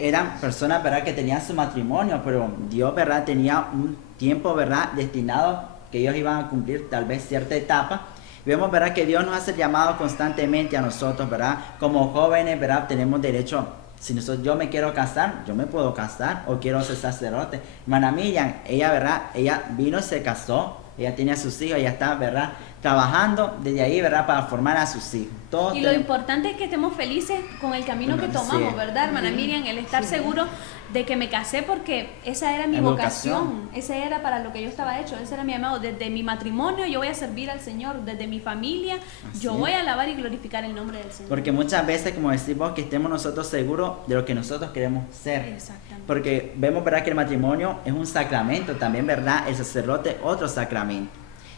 eran personas, ¿verdad?, que tenían su matrimonio, pero Dios, ¿verdad?, tenía un tiempo, ¿verdad?, destinado que ellos iban a cumplir tal vez cierta etapa. Vemos, ¿verdad?, que Dios nos hace llamado constantemente a nosotros, ¿verdad?, como jóvenes, ¿verdad?, tenemos derecho. Si yo me quiero casar, yo me puedo casar, o quiero ser sacerdote. Hermana Miriam, ella, ¿verdad?, ella vino y se casó, ella tenía a sus hijos, ella está, ¿verdad?, trabajando desde ahí, ¿verdad?, para formar a sus hijos. Y lo importante es que estemos felices con el camino que tomamos, sí, ¿verdad, hermana Miriam? El estar seguro de que me casé porque esa era mi vocación, ese era para lo que yo estaba hecho, ese era mi llamado. Desde mi matrimonio yo voy a servir al Señor, desde mi familia yo voy a alabar y glorificar el nombre del Señor. Porque muchas veces, como decimos, que estemos nosotros seguros de lo que nosotros queremos ser. Exactamente. Porque vemos, ¿verdad?, que el matrimonio es un sacramento, también, ¿verdad?, el sacerdote otro sacramento.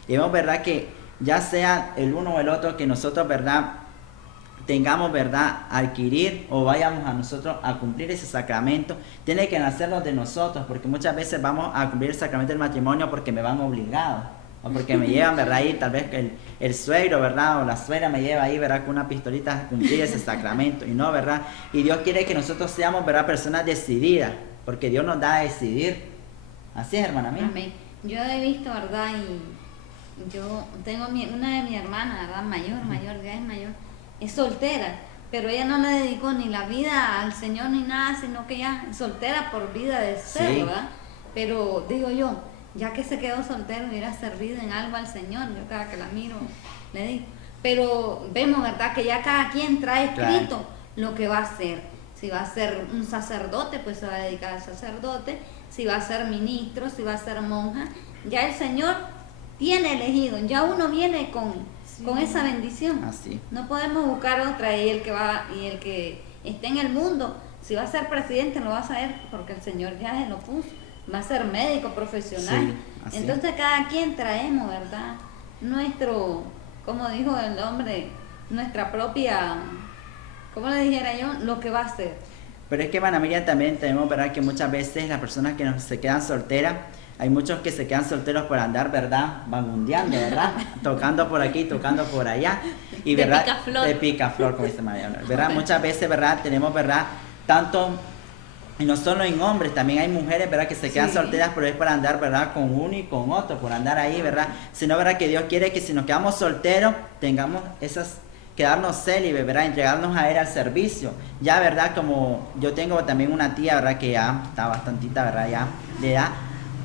Y vemos, ¿verdad?, que ya sea el uno o el otro que nosotros, ¿verdad?, tengamos, ¿verdad?, adquirir o vayamos a nosotros a cumplir ese sacramento, tiene que nacerlo de nosotros, porque muchas veces vamos a cumplir el sacramento del matrimonio porque me van obligados. o porque me llevan, ¿verdad? Ahí tal vez el suegro, ¿verdad? O la suegra me lleva ahí, ¿verdad? Con una pistolita a cumplir ese sacramento, y no, ¿verdad? Y Dios quiere que nosotros seamos, ¿verdad? Personas decididas, porque Dios nos da a decidir. Así es, hermana mía. Amén. Yo he visto, ¿verdad? Y yo tengo una de mis hermanas, ¿verdad? Mayor, ya es mayor, es soltera, pero ella no le dedicó ni la vida al Señor ni nada, sino que ella es soltera por vida de ser, Sí. ¿verdad? Pero digo yo, ya que se quedó soltero, hubiera servido en algo al Señor. Yo cada que la miro le digo, pero vemos, ¿verdad? Que ya cada quien trae escrito lo que va a hacer. Si va a ser un sacerdote, pues se va a dedicar al sacerdote. Si va a ser ministro, si va a ser monja, ya el Señor tiene elegido, ya uno viene con esa bendición. Así. No podemos buscar otra, y el que esté en el mundo, si va a ser presidente lo va a saber porque el Señor ya se lo puso. Va a ser médico profesional. Sí, así. Entonces cada quien traemos, ¿verdad? Nuestro, como dijo el hombre, nuestra propia, ¿cómo le dijera yo? Lo que va a hacer. Pero es que, hermana Miriam, también tenemos, ¿verdad? Que muchas veces las personas que se quedan solteras, hay muchos que se quedan solteros por andar, ¿verdad? Vagabundeando, ¿verdad? Tocando por aquí, tocando por allá. Y, De ¿verdad? picaflor. De picaflor, como dice María, ¿verdad? Muchas veces, ¿verdad? Tenemos, ¿verdad? Tanto, y no solo en hombres, también hay mujeres, ¿verdad? Que se quedan solteras, pero es para andar, ¿verdad? Con uno y con otro, por andar ahí, ¿verdad? Sino, ¿verdad? Que Dios quiere que si nos quedamos solteros, tengamos quedarnos célibes, ¿verdad? Entregarnos a Él al servicio. Ya, ¿verdad? Como yo tengo también una tía, ¿verdad? Que ya está bastantita, ¿verdad? Ya de edad.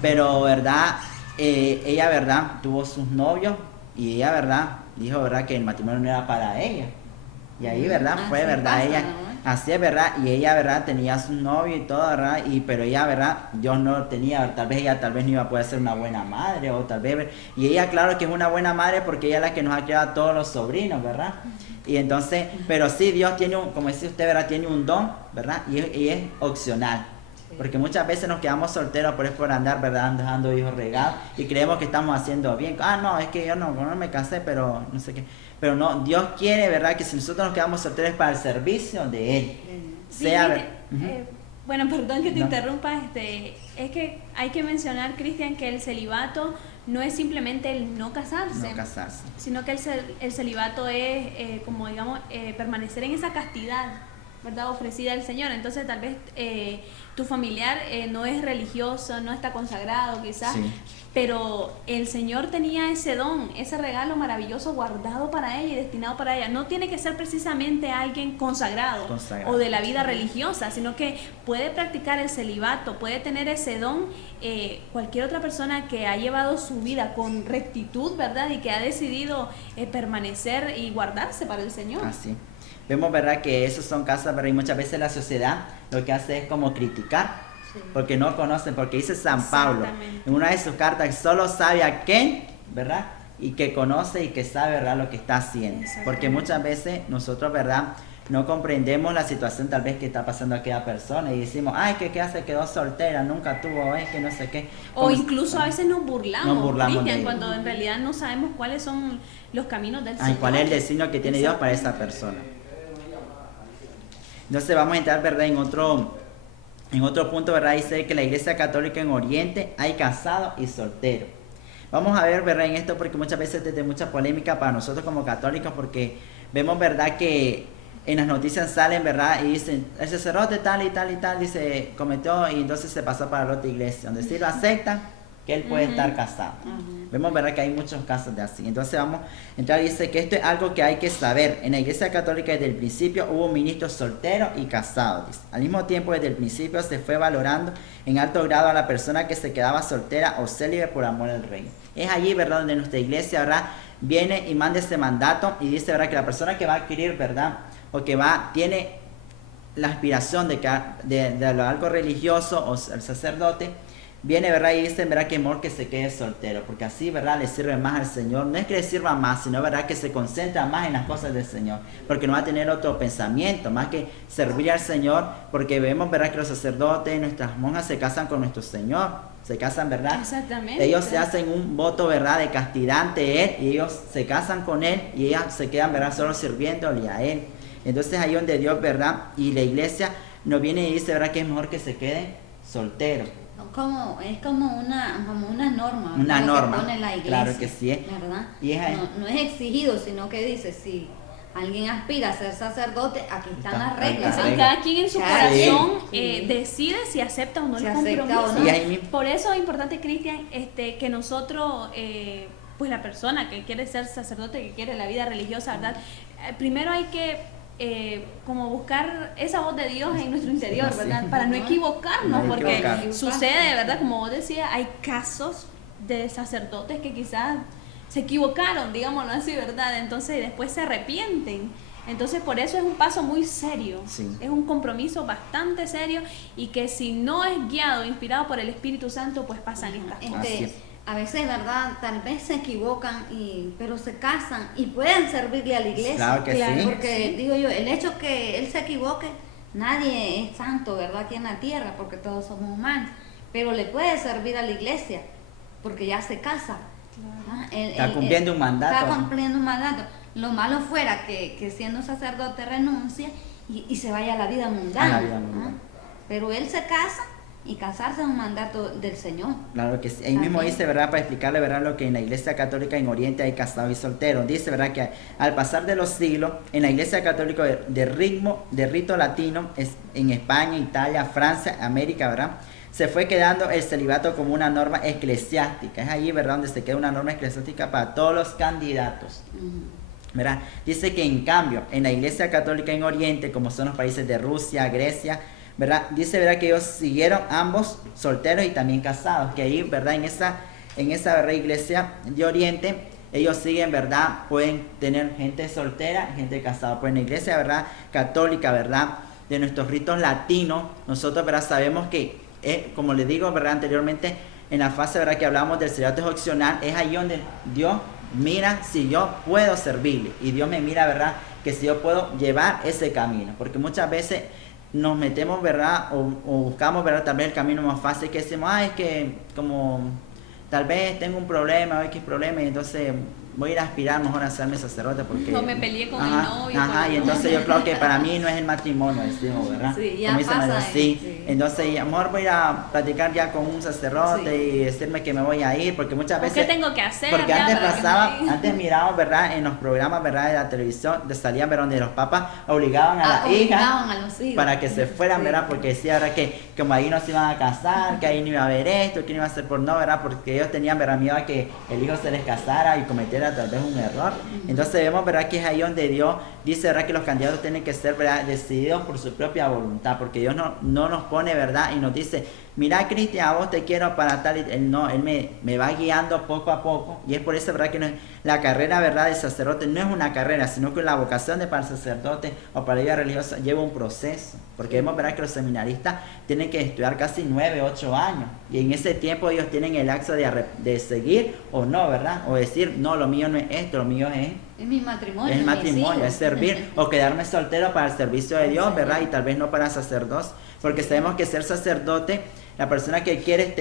Pero, ¿verdad? Ella, ¿verdad? Tuvo sus novios y ella, ¿verdad? Dijo, ¿verdad? Que el matrimonio no era para ella. Y ahí, ¿verdad? Fue, Así ¿verdad? pasa, Ella, ¿no? así es, ¿verdad? Y ella, ¿verdad? Tenía sus novios y todo, ¿verdad? Pero ella, ¿verdad? Dios no tenía, tal vez ella no iba a poder ser una buena madre, o tal vez, y ella, claro que es una buena madre porque ella es la que nos ha criado a todos los sobrinos, ¿verdad? Y entonces, pero sí, Dios tiene como decía usted, ¿verdad? Tiene un don, ¿verdad? Y es opcional. Porque muchas veces nos quedamos solteros por andar, ¿verdad? Dejando hijos regados y creemos que estamos haciendo bien. Ah, no, es que yo no me casé, pero no sé qué. Pero no, Dios quiere, ¿verdad? Que si nosotros nos quedamos solteros es para el servicio de Él. Sí, Sea, mire, Ujú. bueno, perdón que te No. interrumpa, es que hay que mencionar, Cristian, que el celibato no es simplemente el no casarse, No casarse. sino que el celibato es, como digamos, permanecer en esa castidad, ¿verdad? Ofrecida al Señor. Entonces tal vez tu familiar no es religioso, no está consagrado quizás, Sí. pero el Señor tenía ese don, ese regalo maravilloso guardado para ella y destinado para ella. No tiene que ser precisamente alguien consagrado. O de la vida religiosa, sino que puede practicar el celibato, puede tener ese don cualquier otra persona que ha llevado su vida con rectitud, ¿verdad? Y que ha decidido permanecer y guardarse para el Señor. Así. Vemos, ¿verdad? Que esos son casos, pero muchas veces la sociedad lo que hace es como criticar. Sí. Porque no conocen, porque dice San Pablo Exactamente. en una de sus cartas que solo sabe a qué, ¿verdad? Y que conoce y que sabe, ¿verdad? Lo que está haciendo. Exactamente. Porque muchas veces nosotros, ¿verdad? No comprendemos la situación tal vez que está pasando a aquella persona y decimos, ay, que se quedó soltera, nunca tuvo, que no sé qué. O Como- incluso a veces nos burlamos, Cristian, de- cuando en realidad no sabemos cuáles son los caminos del Señor. Ay, ¿cuál es el destino que tiene Dios para esa persona? Entonces vamos a entrar, ¿verdad? En otro punto, ¿verdad? Dice que la Iglesia Católica en Oriente hay casado y soltero. Vamos a ver, ¿verdad? En esto porque muchas veces desde mucha polémica para nosotros como católicos porque vemos, ¿verdad? Que en las noticias salen, ¿verdad? Y dicen, el sacerdote tal y tal y tal, dice, cometió y entonces se pasó para la otra iglesia, donde sí lo aceptan, que él puede estar casado. Vemos, ¿verdad? Que hay muchos casos de así. Entonces vamos a entrar y dice que esto es algo que hay que saber. En la Iglesia Católica desde el principio hubo ministros solteros y casados. Dice. Al mismo tiempo, desde el principio se fue valorando en alto grado a la persona que se quedaba soltera o célibe por amor al Rey. Es allí, ¿verdad? Donde nuestra iglesia, ¿verdad? Viene y manda ese mandato y dice, ¿verdad? Que la persona que va a adquirir, ¿verdad? O que tiene la aspiración de algo religioso o el sacerdote, viene, ¿verdad? Y dicen, ¿verdad? Que mejor que se quede soltero, porque así, ¿verdad? Le sirve más al Señor. No es que le sirva más, sino, ¿verdad? Que se concentra más en las cosas del Señor, porque no va a tener otro pensamiento, más que servir al Señor, porque vemos, ¿verdad? Que los sacerdotes, nuestras monjas se casan con nuestro Señor, se casan, ¿verdad? Exactamente. Ellos se hacen un voto, ¿verdad? De castidad ante Él, y ellos se casan con Él, y ellas se quedan, ¿verdad? Solo sirviéndole a Él. Entonces ahí donde Dios, ¿verdad? Y la iglesia nos viene y dice, ¿verdad? Que es mejor que se quede soltero. Es como una norma. Una lo que norma, pone la iglesia, claro que sí es. ¿verdad? Y es no es exigido, sino que dice, si alguien aspira a ser sacerdote, aquí están las reglas. Y cada quien en su Cada corazón quien. decide si acepta o no Si el acepta compromiso. o no. Y ahí mismo- Por eso es importante, Cristian, que nosotros, pues la persona que quiere ser sacerdote, que quiere la vida religiosa, ¿verdad? Primero hay que como buscar esa voz de Dios en nuestro interior, Sí. ¿verdad? Para no equivocarnos, No porque equivocarnos. sucede, ¿verdad? Como vos decías, hay casos de sacerdotes que quizás se equivocaron, digámoslo así, ¿verdad? Entonces después se arrepienten. Entonces por eso es un paso muy serio, Sí. es un compromiso bastante serio y que si no es guiado, inspirado por el Espíritu Santo, pues pasan estas cosas. Así es. A veces, ¿verdad? Tal vez se equivocan, pero se casan y pueden servirle a la iglesia. Claro que sí. Porque, digo yo, el hecho que él se equivoque, nadie es santo, ¿verdad? Aquí en la tierra, porque todos somos humanos. Pero le puede servir a la iglesia, porque ya se casa. ¿Ah? Está cumpliendo un mandato. Está cumpliendo un mandato. Lo malo fuera que siendo sacerdote renuncie y se vaya a la vida mundana. A la vida mundana. ¿Ah? Pero él se casa y casarse es un mandato del Señor. Claro que sí. Ahí mismo También. dice, ¿verdad? Para explicarle, ¿verdad? Lo que en la Iglesia Católica en Oriente hay casados y solteros. Dice, ¿verdad? Que al pasar de los siglos, en la Iglesia Católica de rito latino, en España, Italia, Francia, América, ¿verdad? Se fue quedando el celibato como una norma eclesiástica. Es ahí, ¿verdad? Donde se queda una norma eclesiástica para todos los candidatos. ¿Verdad? Dice que en cambio, en la Iglesia Católica en Oriente, como son los países de Rusia, Grecia, ¿verdad? Dice, ¿verdad? Que ellos siguieron ambos solteros y también casados, que ahí, ¿verdad? En esa ¿verdad? Iglesia de Oriente, ellos siguen, ¿verdad? Pueden tener gente soltera y gente casada. Pues en la Iglesia, ¿verdad? Católica, ¿verdad? De nuestros ritos latinos, nosotros, ¿verdad? Sabemos que, como les digo, ¿verdad? Anteriormente, en la fase, ¿verdad? Que hablamos del celibato opcional, es ahí donde Dios mira si yo puedo servirle, y Dios me mira, ¿verdad? Que si yo puedo llevar ese camino, porque muchas veces nos metemos, ¿verdad? O buscamos, ¿verdad? Tal vez el camino más fácil, que decimos, es que como tal vez tengo un problema, o X problema, y entonces voy a ir a aspirar mejor a hacerme sacerdote porque... No me peleé con el novio. Ajá, y entonces yo creo que para mí no es el matrimonio, decimos, ¿verdad? Sí, ya Como dice pasa, María, sí. sí. Entonces, a lo mejor voy a ir a platicar ya con un sacerdote Sí. y decirme que me voy a ir, porque muchas veces... ¿Qué tengo que hacer? Porque ya antes para que pasaba, me- antes mirábamos, ¿verdad? En los programas, ¿verdad? De la televisión, salían, ¿verdad? Donde los papas obligaban a la hija Obligaban a los hijos. para que se fueran, Sí. ¿verdad? Porque decía, ¿verdad? Que como ahí no se iban a casar, que ahí no iba a haber esto, que no iba a ser por no, ¿verdad? Porque ellos tenían, ¿verdad? Miedo a que el hijo se les casara y cometiera tal vez un error. Entonces vemos, ¿verdad? Que es ahí donde Dios dice, ¿verdad? Que los candidatos tienen que ser, ¿verdad? Decididos por su propia voluntad, porque Dios no nos pone, ¿verdad? Y nos dice, mira, Cristian, a vos te quiero para tal, y Él no, Él me va guiando poco a poco, y es por eso, ¿verdad? Que no es, la carrera, ¿verdad? De sacerdote no es una carrera, sino que la vocación de para el sacerdote o para la vida religiosa lleva un proceso, porque vemos, ¿verdad? Que los seminaristas tienen que estudiar casi 9, 8 años, y en ese tiempo ellos tienen el acto de seguir o no, ¿verdad? O decir, no, lo mío no es esto, lo mío Es mi matrimonio. es el mis matrimonio, hijos. es servir, o quedarme soltero para el servicio de Dios, ¿verdad? Y tal vez no para sacerdocio, porque sabemos que ser sacerdote, la persona que quiere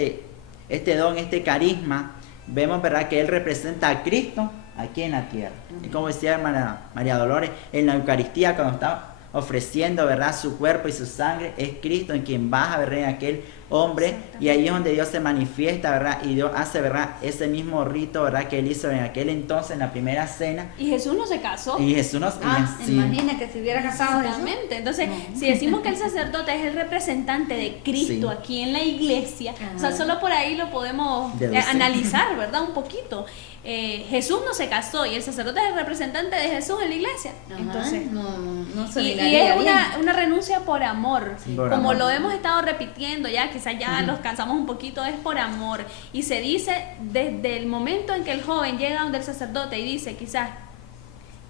este don, este carisma, vemos, ¿verdad? Que él representa a Cristo aquí en la tierra. Y como decía hermana María Dolores, en la Eucaristía, cuando está ofreciendo, ¿verdad? Su cuerpo y su sangre, es Cristo en quien baja, ¿verdad? En aquel hombre, y ahí es donde Dios se manifiesta, ¿verdad? Y Dios hace, ¿verdad? Ese mismo rito, ¿verdad? Que él hizo en aquel entonces, en la primera cena, Y Jesús no se casó. y Jesús nos... sí. Imagina que si hubiera casado Jesús. Exactamente. Entonces, No. si decimos que el sacerdote es el representante de Cristo Sí. aquí en la iglesia, o sea, Ajá. solo por ahí lo podemos Deducir. analizar, ¿verdad? Un poquito. Jesús no se casó y el sacerdote es el representante de Jesús en la iglesia. Ajá, Entonces, no se y ligaría es bien. una renuncia por amor. Sí, por Como amor. lo hemos estado repitiendo ya, quizás ya los cansamos un poquito, es por amor. Y se dice desde el momento en que el joven llega donde el sacerdote y dice, quizás,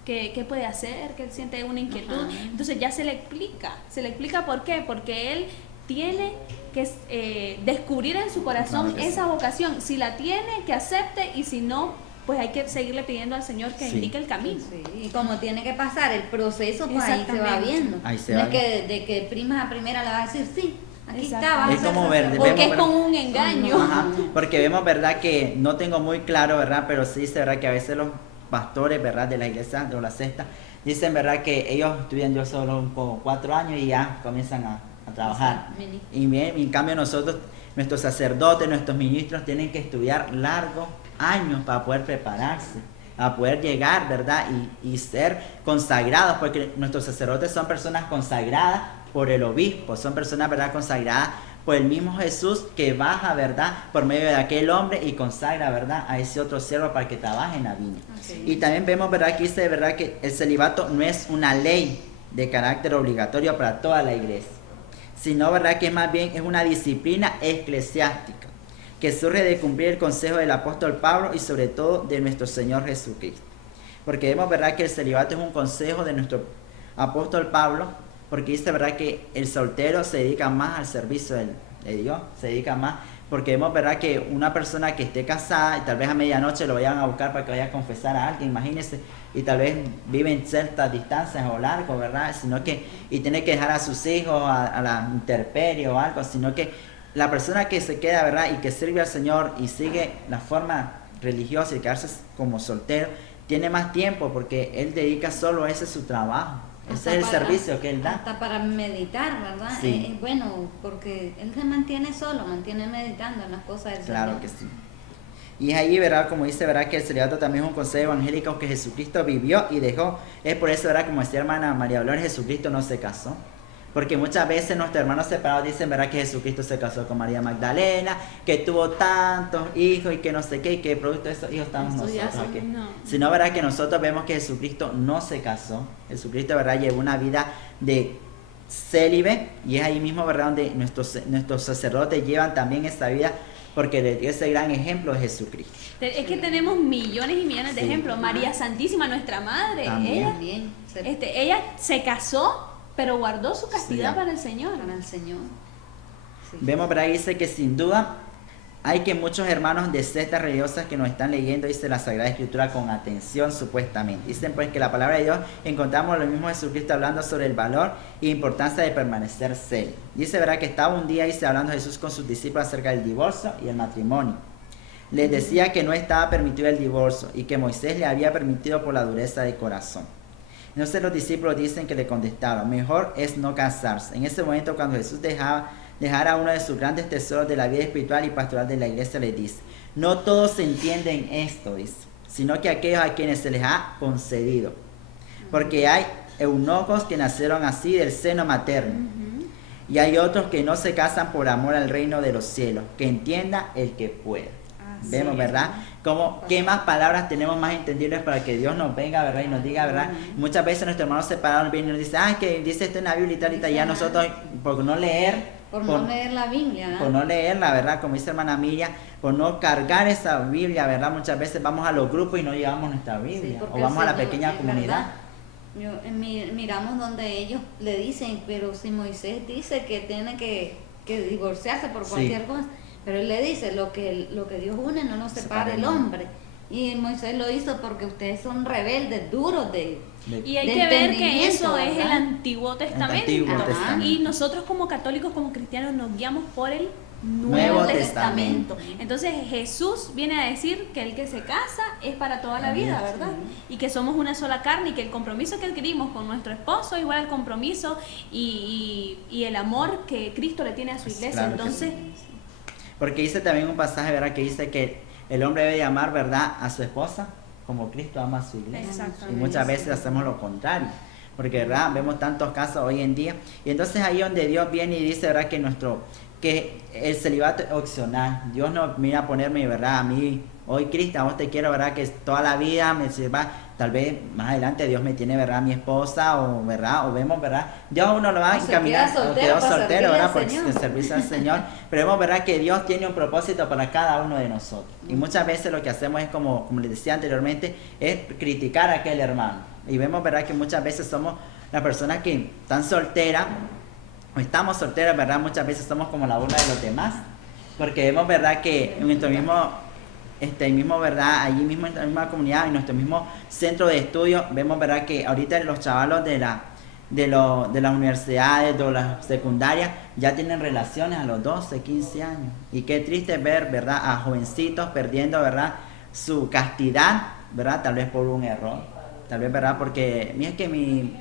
¿qué puede hacer? Que él siente una inquietud. Ajá. Entonces ya se le explica por qué, porque él tiene que descubrir en su corazón Claro que esa vocación. Si la tiene, que acepte, y si no, pues hay que seguirle pidiendo al Señor que Sí. indique el camino. Sí, y como tiene que pasar el proceso, pues ahí se va Exactamente. viendo. Ahí se no va es que de que primas a primera le va a decir, sí, aquí Exacto. está, vas a Es ser como ver- sacerdote. Porque es vemos, con un engaño. Ajá, porque vemos, ¿verdad? Que no tengo muy claro, ¿verdad? Pero sí dice, ¿verdad? Que a veces los pastores, ¿verdad? De la iglesia, de la cesta, dicen, ¿verdad? Que ellos estudian yo solo 4 años y ya comienzan a trabajar. Ministro. Y bien, en cambio nosotros nuestros sacerdotes, nuestros ministros tienen que estudiar largos años para poder prepararse, a poder llegar, ¿verdad? Y ser consagrados, porque nuestros sacerdotes son personas consagradas por el obispo, son personas, ¿verdad?, consagradas por el mismo Jesús, que baja, ¿verdad?, por medio de aquel hombre y consagra, ¿verdad?, a ese otro siervo para que trabaje en la viña. Okay. Y también vemos, ¿verdad?, que dice, ¿verdad?, que el celibato no es una ley de carácter obligatorio para toda la iglesia, sino, ¿verdad?, que más bien es una disciplina eclesiástica que surge de cumplir el consejo del apóstol Pablo y sobre todo de nuestro Señor Jesucristo. Porque vemos, ¿verdad?, que el celibato es un consejo de nuestro apóstol Pablo, porque dice, ¿verdad?, que el soltero se dedica más al servicio de Dios, se dedica más, porque vemos, ¿verdad?, que una persona que esté casada y tal vez a medianoche lo vayan a buscar para que vaya a confesar a alguien, imagínense, y tal vez vive en ciertas distancias o largo, ¿verdad?, sino que, y tiene que dejar a sus hijos a la intemperie o algo, sino que la persona que se queda, ¿verdad?, y que sirve al Señor y sigue la forma religiosa y quedarse como soltero, tiene más tiempo porque él dedica solo a ese su trabajo. Ese es el servicio que él da. Hasta para meditar, ¿verdad? Sí. Es bueno, porque él se mantiene solo, mantiene meditando en las cosas del Señor. Claro que sí. Y es ahí, ¿verdad?, como dice, ¿verdad?, que el celibato también es un consejo evangélico que Jesucristo vivió y dejó. Es por eso, ¿verdad?, como decía hermana María Dolores, Jesucristo no se casó. Porque muchas veces nuestros hermanos separados dicen, ¿verdad?, que Jesucristo se casó con María Magdalena, que tuvo tantos hijos y que no sé qué, y que producto de esos hijos estamos nosotros aquí. No. Sino, ¿verdad?, que nosotros vemos que Jesucristo no se casó. Jesucristo, ¿verdad?, llevó una vida de célibe, y es ahí mismo, ¿verdad?, donde nuestros sacerdotes llevan también esta vida, porque le dio ese gran ejemplo de Jesucristo. Es que tenemos millones y millones de Sí. ejemplos. María Santísima, nuestra madre, También. ella se casó, pero guardó su castidad Sí. para el Señor. Para el Señor. Sí. Vemos, ¿verdad?, dice que sin duda hay que muchos hermanos de sectas religiosas que nos están leyendo, dice la Sagrada Escritura con atención supuestamente. Dicen pues que la palabra de Dios encontramos lo mismo Jesucristo hablando sobre el valor e importancia de permanecer serio. Dice, ¿verdad?, que estaba un día, dice, hablando Jesús con sus discípulos acerca del divorcio y el matrimonio. Les decía que no estaba permitido el divorcio y que Moisés le había permitido por la dureza de corazón. Entonces los discípulos dicen que le contestaron, mejor es no casarse. En ese momento, cuando Jesús dejara uno de sus grandes tesoros de la vida espiritual y pastoral de la iglesia, les dice, no todos entienden esto, dice, sino que aquellos a quienes se les ha concedido. Porque hay eunucos que nacieron así del seno materno. Y hay otros que no se casan por amor al reino de los cielos. Que entienda el que pueda. Vemos, ¿verdad? Como, ¿qué más palabras tenemos más entendibles para que Dios nos venga, ¿verdad?, y nos diga, ¿verdad? Muchas veces nuestros hermanos separados vienen y nos dicen, ah, que dice esto en la Biblia y tal y tal. Ya nosotros, por no leer, Por no leer la Biblia, ¿no? por no leerla, ¿verdad?, como dice hermana Miriam, por no cargar esa Biblia, ¿verdad? Muchas veces vamos a los grupos y no llevamos nuestra Biblia, porque o vamos a la el Señor, pequeña es comunidad. verdad. Miramos donde ellos le dicen, pero si Moisés dice que tiene que divorciarse por cualquier cosa, pero él le dice, lo que Dios une no lo separa el hombre. Y Moisés lo hizo porque ustedes son rebeldes, duros Y hay de que ver que entendimiento, eso es el ¿verdad? Antiguo Testamento. Antiguo Ajá. Testamento. Y nosotros como católicos, como cristianos, nos guiamos por el Nuevo Nuevo Testamento. Testamento. Entonces Jesús viene a decir que el que se casa es para toda la vida, ¿verdad? Y que somos una sola carne y que el compromiso que adquirimos con nuestro esposo es igual al compromiso y el amor que Cristo le tiene a su iglesia. Claro que Entonces, sí. Porque dice también un pasaje, ¿verdad?, que dice que el hombre debe amar, ¿verdad?, a su esposa como Cristo ama a su iglesia. Exactamente. Y muchas veces hacemos lo contrario, porque, ¿verdad?, vemos tantos casos hoy en día. Y entonces ahí donde Dios viene y dice, ¿verdad?, que el celibato es opcional. Dios no mira a ponerme, ¿verdad?, a mí, hoy Cristo, a vos te quiero, ¿verdad?, que toda la vida me sirva. Tal vez más adelante Dios me tiene, ¿verdad?, mi esposa, o, ¿verdad?, o vemos, ¿verdad?, Dios uno lo va a O se encaminar, queda o quedó soltero para soltero, ¿verdad?, por servirle al Señor. servirse al Señor. Pero vemos, ¿verdad?, que Dios tiene un propósito para cada uno de nosotros. Y muchas veces lo que hacemos es, como les decía anteriormente, es criticar a aquel hermano. Y vemos, ¿verdad?, que muchas veces somos las personas que están solteras, o estamos solteras, ¿verdad?, muchas veces somos como la burla de los demás. Porque vemos, ¿verdad?, que en nuestro mismo, ¿verdad?, allí mismo en la misma comunidad, en nuestro mismo centro de estudio, vemos, ¿verdad?, que ahorita los chavalos de las universidades, de las secundarias, ya tienen relaciones a los 12, 15 años. Y qué triste ver, ¿verdad?, a jovencitos perdiendo, ¿verdad?, su castidad, ¿verdad?, tal vez por un error. tal vez, ¿verdad? Porque, mira, es que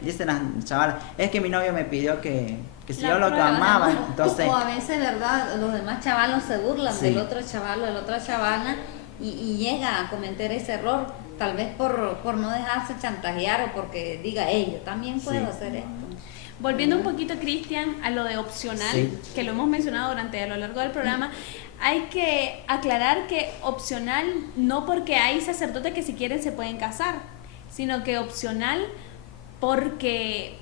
dicen las chavalas, es que mi novio me pidió que si yo lo amaba, entonces... O a veces, ¿verdad? Los demás chavalos se burlan Sí. del otro chavalo, de la otra chavala, y llega a cometer ese error, tal vez por no dejarse chantajear o porque diga, yo también puedo Sí. hacer esto. Volviendo un poquito, Cristian, a lo de opcional, Sí. que lo hemos mencionado a lo largo del programa, hay que aclarar que opcional no porque hay sacerdotes que si quieren se pueden casar, sino que opcional porque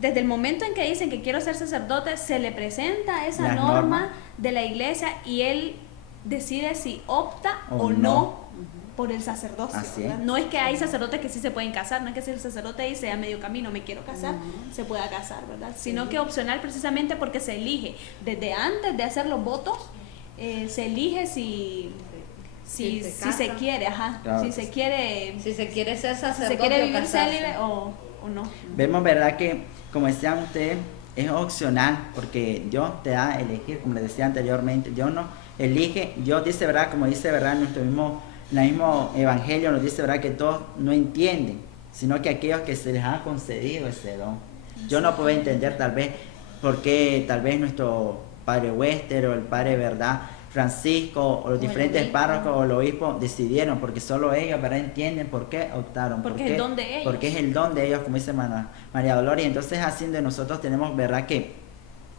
desde el momento en que dicen que quiero ser sacerdote, se le presenta esa Las norma normas. de la iglesia y él decide si opta O o no. no por el sacerdocio. Así ¿verdad? es. No es que hay sacerdotes que sí se pueden casar, no es que si el sacerdote dice a medio camino me quiero casar, se pueda casar, ¿verdad? Sino que opcional precisamente porque se elige desde antes de hacer los votos, se elige si Si se se casa. quiere, ajá, Claro. si se quiere, Si se quiere ser si sacerdote se quiere o vivir casarse. célibe o no. Vemos, ¿verdad? Que, como decían ustedes, es opcional, porque Dios te da a elegir, como les decía anteriormente, Dios no elige, Dios dice, ¿verdad? Como dice, ¿verdad? En el mismo evangelio nos dice, ¿verdad? Que todos no entienden, sino que aquellos que se les ha concedido ese don. Yo no puedo entender tal vez por qué tal vez nuestro padre Wester o el padre, ¿verdad? Francisco o los el diferentes obispo. párrocos o los obispos decidieron, porque solo ellos, ¿verdad? Entienden por qué optaron. Porque por es el qué- don de ellos. Porque es el don de ellos, como dice María Dolores. Y entonces así de nosotros tenemos, ¿verdad? Que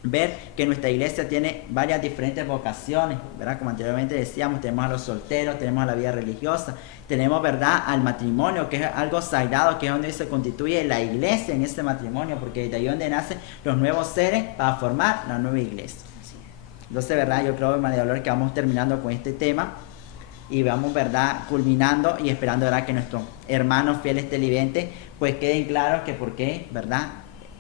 ver que nuestra iglesia tiene varias diferentes vocaciones, ¿verdad? Como anteriormente decíamos, tenemos a los solteros, tenemos a la vida religiosa, tenemos, ¿verdad? Al matrimonio, que es algo sagrado, que es donde se constituye la iglesia en ese matrimonio, porque de ahí donde nacen los nuevos seres para formar la nueva iglesia. Entonces, ¿verdad? Yo creo, María Dolores, que vamos terminando con este tema y vamos, ¿verdad? Culminando y esperando, ¿verdad? Que nuestros hermanos fieles televidentes pues queden claros que por qué, ¿verdad?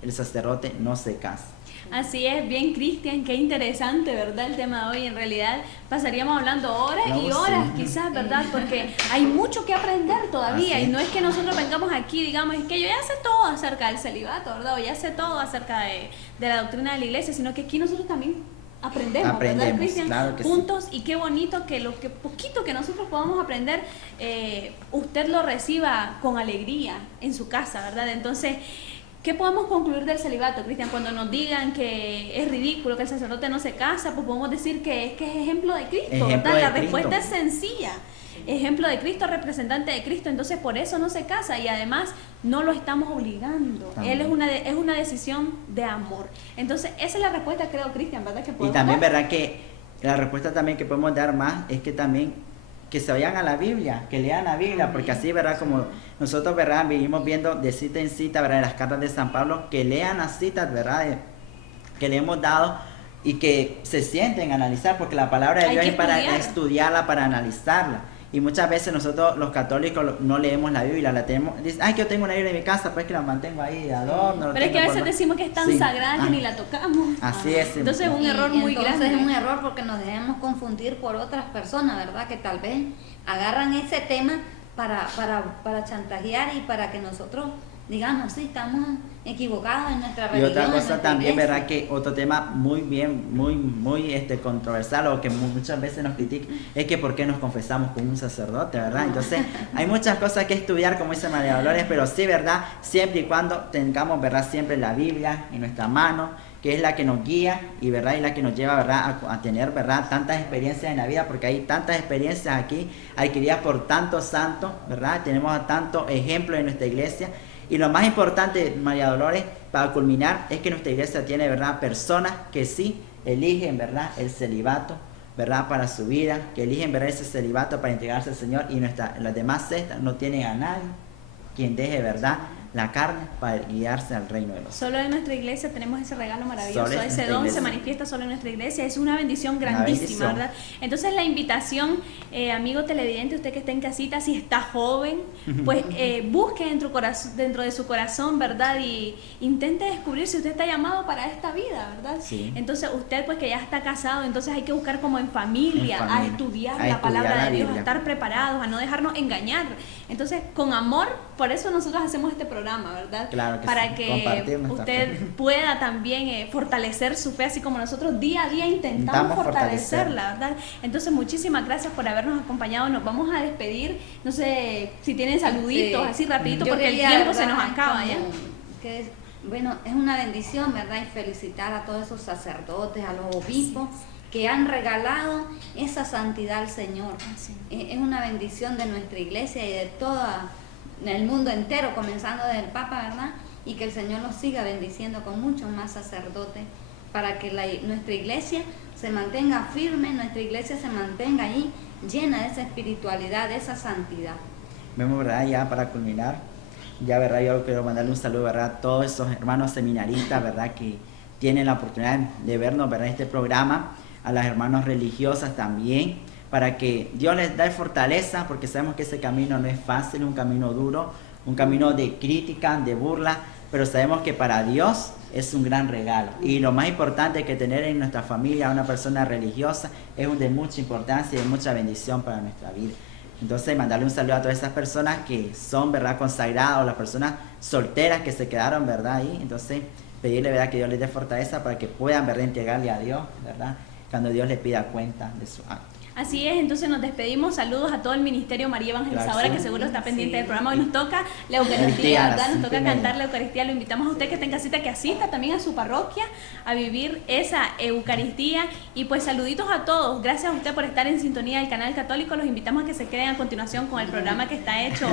El sacerdote no se casa. Así es, bien Cristian, qué interesante, ¿verdad? El tema de hoy, en realidad pasaríamos hablando horas y No, horas sí. quizás, ¿verdad? Porque hay mucho que aprender todavía Así y es. no es que nosotros vengamos aquí, digamos, es que yo ya sé todo acerca del celibato, ¿verdad? O ya sé todo acerca de la doctrina de la iglesia, sino que aquí nosotros también aprendemos, ¿verdad, Aprendemos, Cristian? claro que sí. Juntos, y qué bonito que lo que poquito que nosotros podamos aprender, usted lo reciba con alegría en su casa, ¿verdad? Entonces, ¿qué podemos concluir del celibato, Cristian? Cuando nos digan que es ridículo, que el sacerdote no se casa, pues podemos decir que es ejemplo de Cristo, Ejemplo ¿verdad? La de Cristo. respuesta es sencilla. Ejemplo de Cristo, representante de Cristo, entonces por eso no se casa y además no lo estamos obligando. También. Él es una decisión de amor. Entonces, esa es la respuesta, creo, Cristian, ¿verdad? Que Y podemos también, dar. ¿verdad? Que la respuesta también que podemos dar más es que también que se vayan a la Biblia, que lean la Biblia, porque así, ¿verdad? Como nosotros, ¿verdad? Vivimos viendo de cita en cita, ¿verdad? En las cartas de San Pablo, que lean las citas, ¿verdad? Que le hemos dado y que se sienten a analizar, porque la palabra de Hay Dios que es para estudiar. estudiarla, para analizarla. Y muchas veces nosotros los católicos no leemos la Biblia, la tenemos, dicen, ay, que yo tengo una Biblia en mi casa, pues que la mantengo ahí de adorno. Pero es que a veces decimos que es tan Sí. sagrada que ni la tocamos. Así es. Entonces es un Y error muy entonces grande. es un error porque nos dejamos confundir por otras personas, ¿verdad? Que tal vez agarran ese tema para chantajear y para que nosotros digamos, sí, estamos equivocados en nuestra Y religión. otra en cosa nuestra también, iglesia. ¿verdad? Que otro tema muy controversial o que muchas veces nos critican es que por qué nos confesamos con un sacerdote, ¿verdad? Entonces, hay muchas cosas que estudiar, como dice María Dolores, pero sí, ¿verdad? Siempre y cuando tengamos, ¿verdad? Siempre la Biblia en nuestra mano, que es la que nos guía y, ¿verdad? Y la que nos lleva, ¿verdad? A tener, ¿verdad? Tantas experiencias en la vida, porque hay tantas experiencias aquí adquiridas por tantos santos, ¿verdad? Tenemos tantos ejemplos en nuestra iglesia. Y lo más importante, María Dolores, para culminar, es que nuestra iglesia tiene, ¿verdad? Personas que sí eligen, ¿verdad? El celibato, ¿verdad? Para su vida, que eligen, ¿verdad? Ese celibato para entregarse al Señor, y las demás sectas no tienen a nadie quien deje, ¿verdad? La carne para guiarse al reino de los cielos. Solo en nuestra iglesia tenemos ese regalo maravilloso, Solo en ese nuestra don iglesia. se manifiesta solo en nuestra iglesia, es una bendición Una grandísima, bendición. ¿verdad? Entonces la invitación, amigo televidente, usted que está en casita, si está joven, pues busque dentro de su corazón, ¿verdad? Y intente descubrir si usted está llamado para esta vida, ¿verdad? Sí. Entonces usted pues que ya está casado, entonces hay que buscar como en familia, En familia, a estudiar a la palabra estudiar la de Dios, a Biblia. estar preparados, a no dejarnos engañar. Entonces con amor, por eso nosotros hacemos este programa. programa, ¿verdad? Claro que para sí, que compartir nuestra usted fe. pueda también fortalecer su fe, así como nosotros día a día intentamos fortalecerla, ¿verdad? Entonces, muchísimas gracias por habernos acompañado. Nos vamos a despedir. No sé si tienen saluditos así rapidito, Yo porque el quería, tiempo se ¿verdad? nos acaba ya. Bueno, es una bendición, ¿verdad? Y felicitar a todos esos sacerdotes, a los obispos que han regalado esa santidad al Señor. Es una bendición de nuestra iglesia y de todo el mundo entero, comenzando desde el Papa, ¿verdad? Y que el Señor los siga bendiciendo con muchos más sacerdotes para que nuestra iglesia se mantenga firme, nuestra iglesia se mantenga ahí llena de esa espiritualidad, de esa santidad. Vemos, ¿verdad? Ya para culminar, ya, ¿verdad? Yo quiero mandarle un saludo, ¿verdad? A todos esos hermanos seminaristas, ¿verdad? Que tienen la oportunidad de vernos, ¿verdad? Este programa, a las hermanas religiosas también, para que Dios les dé fortaleza, porque sabemos que ese camino no es fácil, un camino duro, un camino de crítica, de burla, pero sabemos que para Dios es un gran regalo. Y lo más importante que tener en nuestra familia a una persona religiosa es de mucha importancia y de mucha bendición para nuestra vida. Entonces, mandarle un saludo a todas esas personas que son, ¿verdad?, consagradas, o las personas solteras que se quedaron, ¿verdad?, ahí. Entonces, pedirle, ¿verdad?, que Dios les dé fortaleza para que puedan, ¿verdad?, entregarle a Dios, ¿verdad?, cuando Dios les pida cuenta de su acto. Así es, entonces nos despedimos. Saludos a todo el Ministerio María Evangelizadora, que seguro está pendiente del programa. Hoy nos toca la Eucaristía, ¿verdad? Nos toca cantar la Eucaristía. Lo invitamos a usted que tenga cita, que asista también a su parroquia a vivir esa Eucaristía. Y pues saluditos a todos. Gracias a usted por estar en sintonía del canal católico. Los invitamos a que se queden a continuación con el programa que está hecho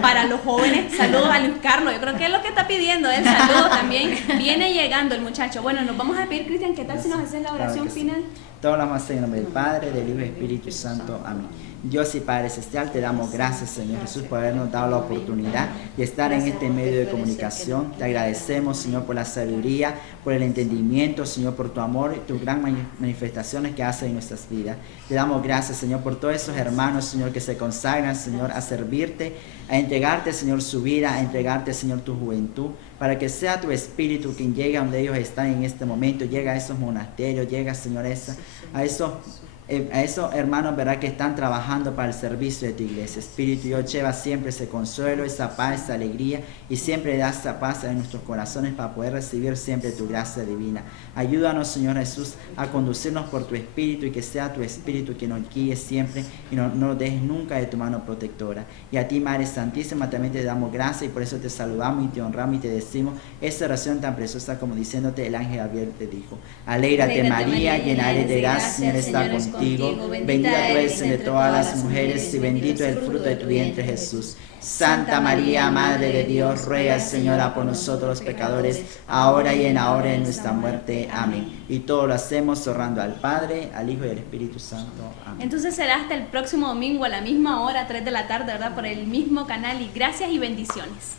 para los jóvenes. Saludos a Luis Carlos. Yo creo que es lo que está pidiendo él. Saludos también. Viene llegando el muchacho. Bueno, nos vamos a pedir, Cristian, ¿qué tal si nos haces la oración final? Todos lo vamos a hacer en nombre del Padre, del Hijo y del Espíritu Santo. Amén. Dios y Padre Celestial, te damos gracias, Señor Jesús, por habernos dado la oportunidad de estar en este medio de comunicación. Te agradecemos, Señor, por la sabiduría, por el entendimiento, Señor, por tu amor y tus grandes manifestaciones que haces en nuestras vidas. Te damos gracias, Señor, por todos esos hermanos, Señor, que se consagran, Señor, a servirte, a entregarte, Señor, su vida, a entregarte, Señor, tu juventud, para que sea tu Espíritu quien llegue a donde ellos están en este momento, llega a esos monasterios, llega, Señor, a esos hermanos, ¿verdad?, que están trabajando para el servicio de tu iglesia. Espíritu, Dios, lleva siempre ese consuelo, esa paz, esa alegría, y siempre da esa paz en nuestros corazones para poder recibir siempre tu gracia divina. Ayúdanos, Señor Jesús, a conducirnos por tu Espíritu, y que sea tu Espíritu que nos guíe siempre y no nos dejes nunca de tu mano protectora. Y a ti, Madre Santísima, también te damos gracias, y por eso te saludamos y te honramos y te decimos esa oración tan preciosa como diciéndote: el ángel Gabriel te dijo: alégrate María, llena eres de gracia, el Señor está contigo, bendita tú eres entre todas las mujeres y bendito es el fruto de tu vientre, Jesús. Santa María, Madre de Dios, ruega, Señora, por nosotros los pecadores, ahora y en la hora de nuestra muerte. Amén. Y todo lo hacemos honrando al Padre, al Hijo y al Espíritu Santo. Amén. Entonces será hasta el próximo domingo a la misma hora, 3 de la tarde, ¿verdad?, por el mismo canal. Y gracias y bendiciones.